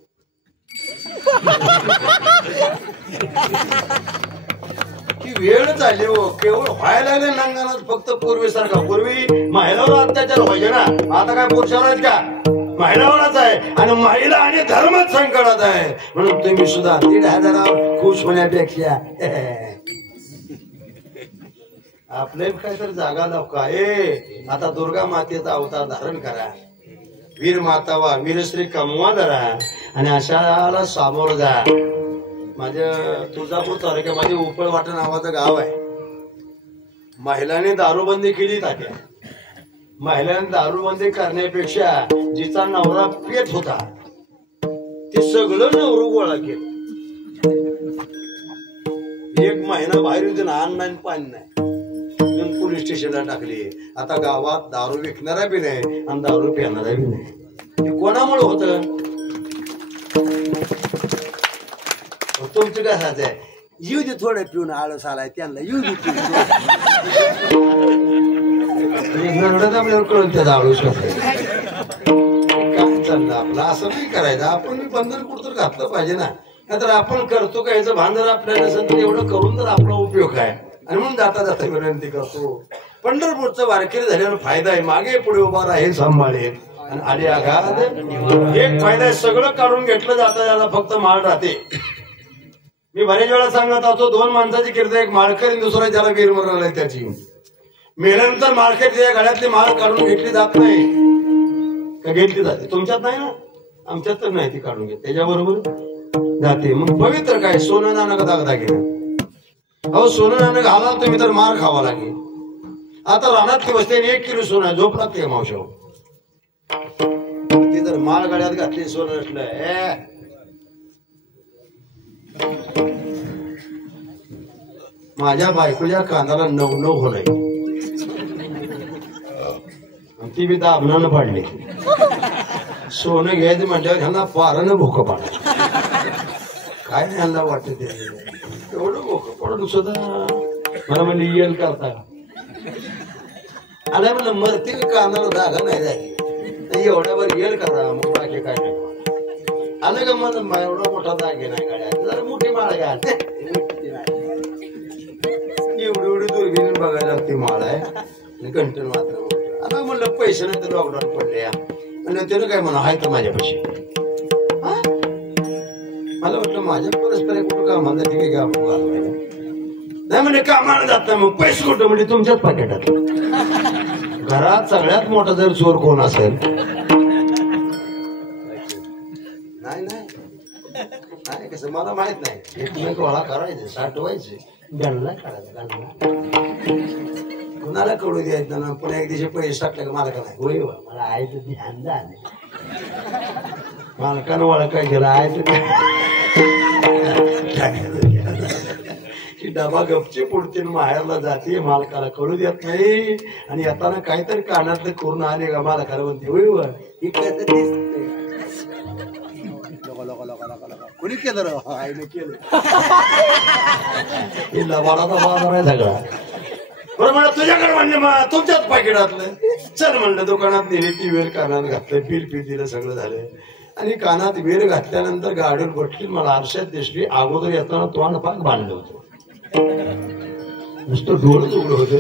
वेळ झाली हो केवळ व्हायला लागले नांगणात फक्त पूर्वीसारखा. पूर्वी महिलावर अत्याचार व्हायचे ना. आता काय पुरुषावर आहेत का महिलावरच आहे. आणि महिला आणि धर्मच संकटात आहे. म्हणून तुम्ही सुद्धा 1,500 खुश होण्यापेक्षा आपले काहीतरी जागा लावका. आता दुर्गा मातेचा अवतार धारण करा. वीर माता वा वीरश्री कमवा जरा आणि अशाला सामोरं जा. माझ्या तुळजापूर तालुक्यामध्ये उपळवाटा नावाचं गाव आहे. महिलांनी दारूबंदी केली तात्या. महिलांनी दारूबंदी करण्यापेक्षा जिचा नवरा पेट होता ते सगळं नवरू गोळा केलं. 1 महिना बाहेर होते ना अन्न नाही पाणी नाही. पोलीस स्टेशनला टाकली. आता गावात दारू विकणारा बी नाही आणि दारू पिणारा बी नाही. हे कोणामुळे होत. तुमचं काय आहे येऊ दे थोडं पिऊन आळस आलाय त्यांना येऊ दे आपल्यावर कळून त्याचा आळूस काय चाललं आपलं असं नाही करायचं. आपण बंधन कुठं घातलं पाहिजे ना. नाहीतर आपण करतो का याचं भांडण आपल्याला नसेल तर एवढं करून तर आपला उपयोग आहे. आणि म्हणून जाता जाता विनंती करतो पंढरपूरचं वारकरी झाल्यावर फायदा आहे. मागे पुढे उभा राहील सांभाळेल आणि आली आघात एक फायदा आहे. सगळं काढून घेतलं जातं त्याला फक्त माळ राहते. मी बरेच वेळा सांगत होतो 2 माणसाची कीर्ती एक माळकरी दुसरा ज्याला वीर मरला त्याची. मेल्यानंतर माळकरी गळ्यातली माळ काढून घेतली जात नाही का घेतली जाते. तुमच्यात नाही ना आमच्यात तर नाही ती काढून घेत त्याच्याबरोबर जाते. मग पवित्र काय सोनं नाणं दागदागिने. अहो सोनं नाणं घाला तुम्ही तर मार खावा लागेल. आता रानात बसते 1 किलो सोनं झोप लागते मावशाव. ती जर माळ गळ्यात घातली सोनं असलं माझ्या बायकोच्या कानाला 9 होणार. ती बी दाबनानं पाडली. सोनं घ्यायचं म्हटल्यावर ह्यांना पारानं भोकं पाडलं. काय नाही ह्यांना वाटत एवढं भोकं पडून सुद्धा मला म्हणजे येल करता आला म्हणलं मरते कानाला जागा नाही जागी एवढ्यावर येल करा. मग बाकी काय नाही आलं का मला एवढा मोठा दागे नाही गाड्या जरा मोठी माळ घ्या. एवढी दुर्बिणी बघायला लागते माळ आहे आणि कंटन मात्र. आता म्हणलं पैसे नाही तर लॉकडाऊन पडले म्हणलं त्यानं काय म्हणा आहे तर माझ्यापाशी. मला वाटलं माझ्या परस्पर कुठं कामाला ठीक आहे नाही म्हणजे कामाला जात नाही. मग पैसे कुठं म्हणजे तुमच्याच पाकिटात. घरात सगळ्यात मोठा जर चोर कोण असेल नाही कसं मला माहित नाही. एकमेक गोळा करायचे साठवायचे गणला काढायचा गणला कुणाला कळू द्यायचं ना. पुन्हा एक दिवशी पैसे टाकले का मला का नाही होय मला आहे तर ध्यान द्या मालकानं वळा काय केलं आहे की डबा गपची पुढतील माहेरला जाते मालकाला कळू देत नाही. आणि येताना काहीतरी कानातलं करून आले का मालकाला म्हणते होय ही काय कोणी केलं आईने केलं. लबाडाचा बाजार आहे सगळा. बरं म्हणलं तुझ्याकडे म्हणले तुमच्याच पाकिटातलं. चल म्हणलं दुकानात नेली ती वेळ कानात घातलं, पीर दिलं, सगळं झालं. आणि कानात वेळ घातल्यानंतर गाडीवर बसली, मला आरशात दिसली. अगोदर येताना तोंड पाक बांधलं होतं, नुसतं डोळंच उघडं होतं.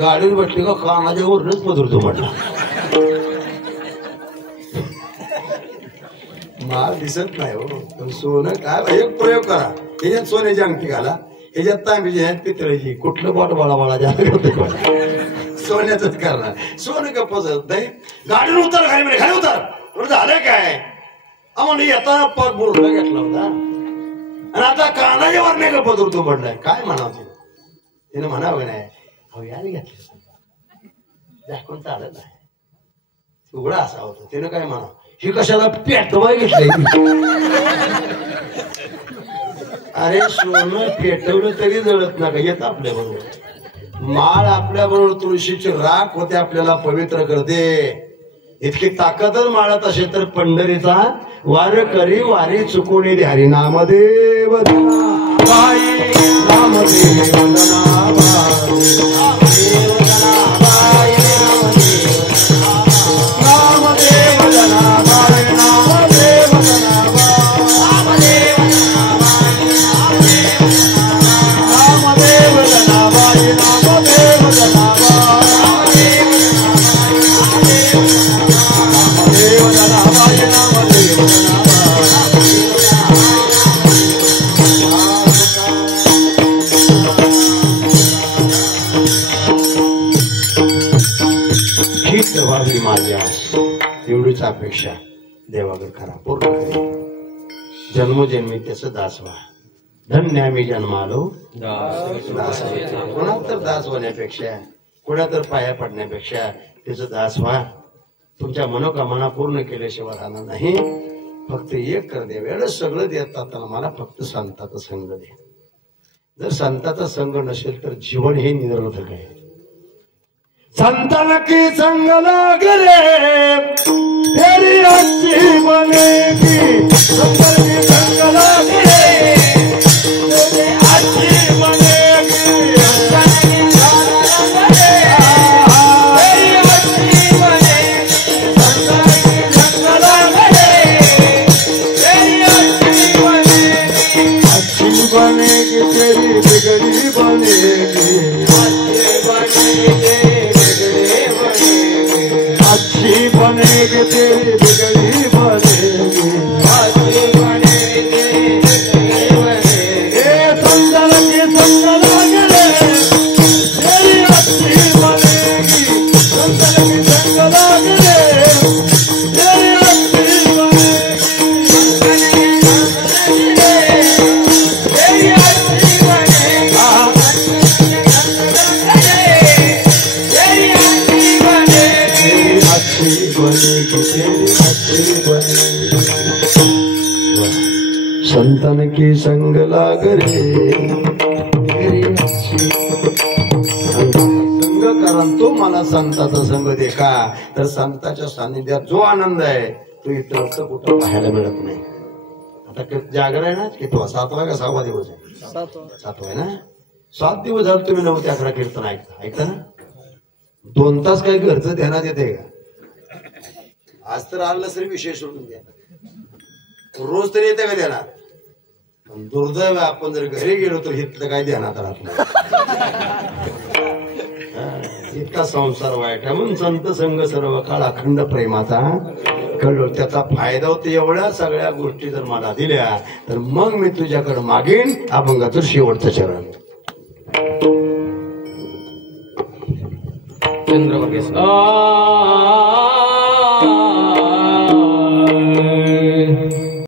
गाडीवर बसली का कानाच्या वरूनच पदरतो म्हटलं. माल दिसत नाही हो, पण सोनं काय. एक प्रयोग करा, ह्याच्यात सोन्याची अंगठी घाला, ह्याच्यात तांब्याची, ह्यात पितळेची, कुठलं बोट बाळा सोन्याच करणार. सोनं का पसरत नाही. गाडीवर उतर, खाली म्हणजे खाली उतर. झालं काय म्हणून येताना पग बुरला घेतला होता आणि आता कानाच्या वर नाही का पदरतो म्हटलाय. काय म्हणावं तिने म्हणावं नाही, अहो याने घेतलं दाखवून चालत नाही, उघडा असा होता. तिनं काय म्हणावं, ही कशाला पेटवाय घेतलंय. अरे सोनं पेटवलं तरी जळत ना का, येत आपल्या बरोबर. माळ आपल्या बरोबर तुळशीची राख होते, आपल्याला पवित्र करते. इतकी ताकदच माळत असेल तर पंढरीचा वार करी वारी चुकवणे हरी नामदेव एवढीच अपेक्षा देवाकडे करा, पूर्ण करेल. जन्मोजन्मी त्याचं दास व्हा. धन्य आम्ही जन्मालो दास. कोणा तर दास होण्यापेक्षा, कोणा तर पाया पडण्यापेक्षा त्याचं दास व्हा. तुमच्या मनोकामना पूर्ण केल्याशिवाय राहणार नाही. फक्त एक कर दे, वेळ सगळं देतात मला, फक्त संताचा संग दे. जर संताचा संग नसेल तर जीवन हे निरर्थक आहे. संतान की संग लागले तेरी अच्छी बनेगी. संतान की संग लागले तेरी अच्छी बनेगी. संतान की संग लागले तेरी अच्छी बनेगी. संतान की संग लागले तेरी अच्छी बनेगी. अच्छी बनेगी तेरी बिगड़ी बनेगी. अच्छी बनेगी तेरी बिगड़ी बनेगी. अच्छी बनेगी तेरी बिगड़ी बनेगी. संतन की संग लागले तेरी अच्छी बनेगी. संतन की संग लागले तेरी अच्छी बनेगी. तेरी अच्छी बनेगी. संतन की संग लाग रे तेरी अच्छी. संग कारण तो मला संताचा संग दे का, तर संताच्या सानिध्यात जो आनंद आहे तो इतर कुठं पाहायला मिळत नाही. आता जागर आहे ना, कितवा 7वा का 6वा दिवस आहे? 7वा आहे ना. 7 दिवस झाले तुम्ही 9 ते 11 कीर्तन ऐकता ना. 2 तास काही घरचं ध्यानात येते का? आज तर आलं तरी विषय सोडून द्या, रोज तरी येते का ध्यानात? पण दुर्दैव आपण जर घरी गेलो तर इथलं काय ध्यानात राहत नाही. इतका संसार वाईट आहे. म्हणून संत संग सर्व काळ अखंड प्रेमाचा कळलो. त्याचा फायदा होतो. एवढ्या सगळ्या गोष्टी जर मला दिल्या तर मग मी तुझ्याकडे मागेन अभंगाचं शेवटचं चरण. चंद्रवगेश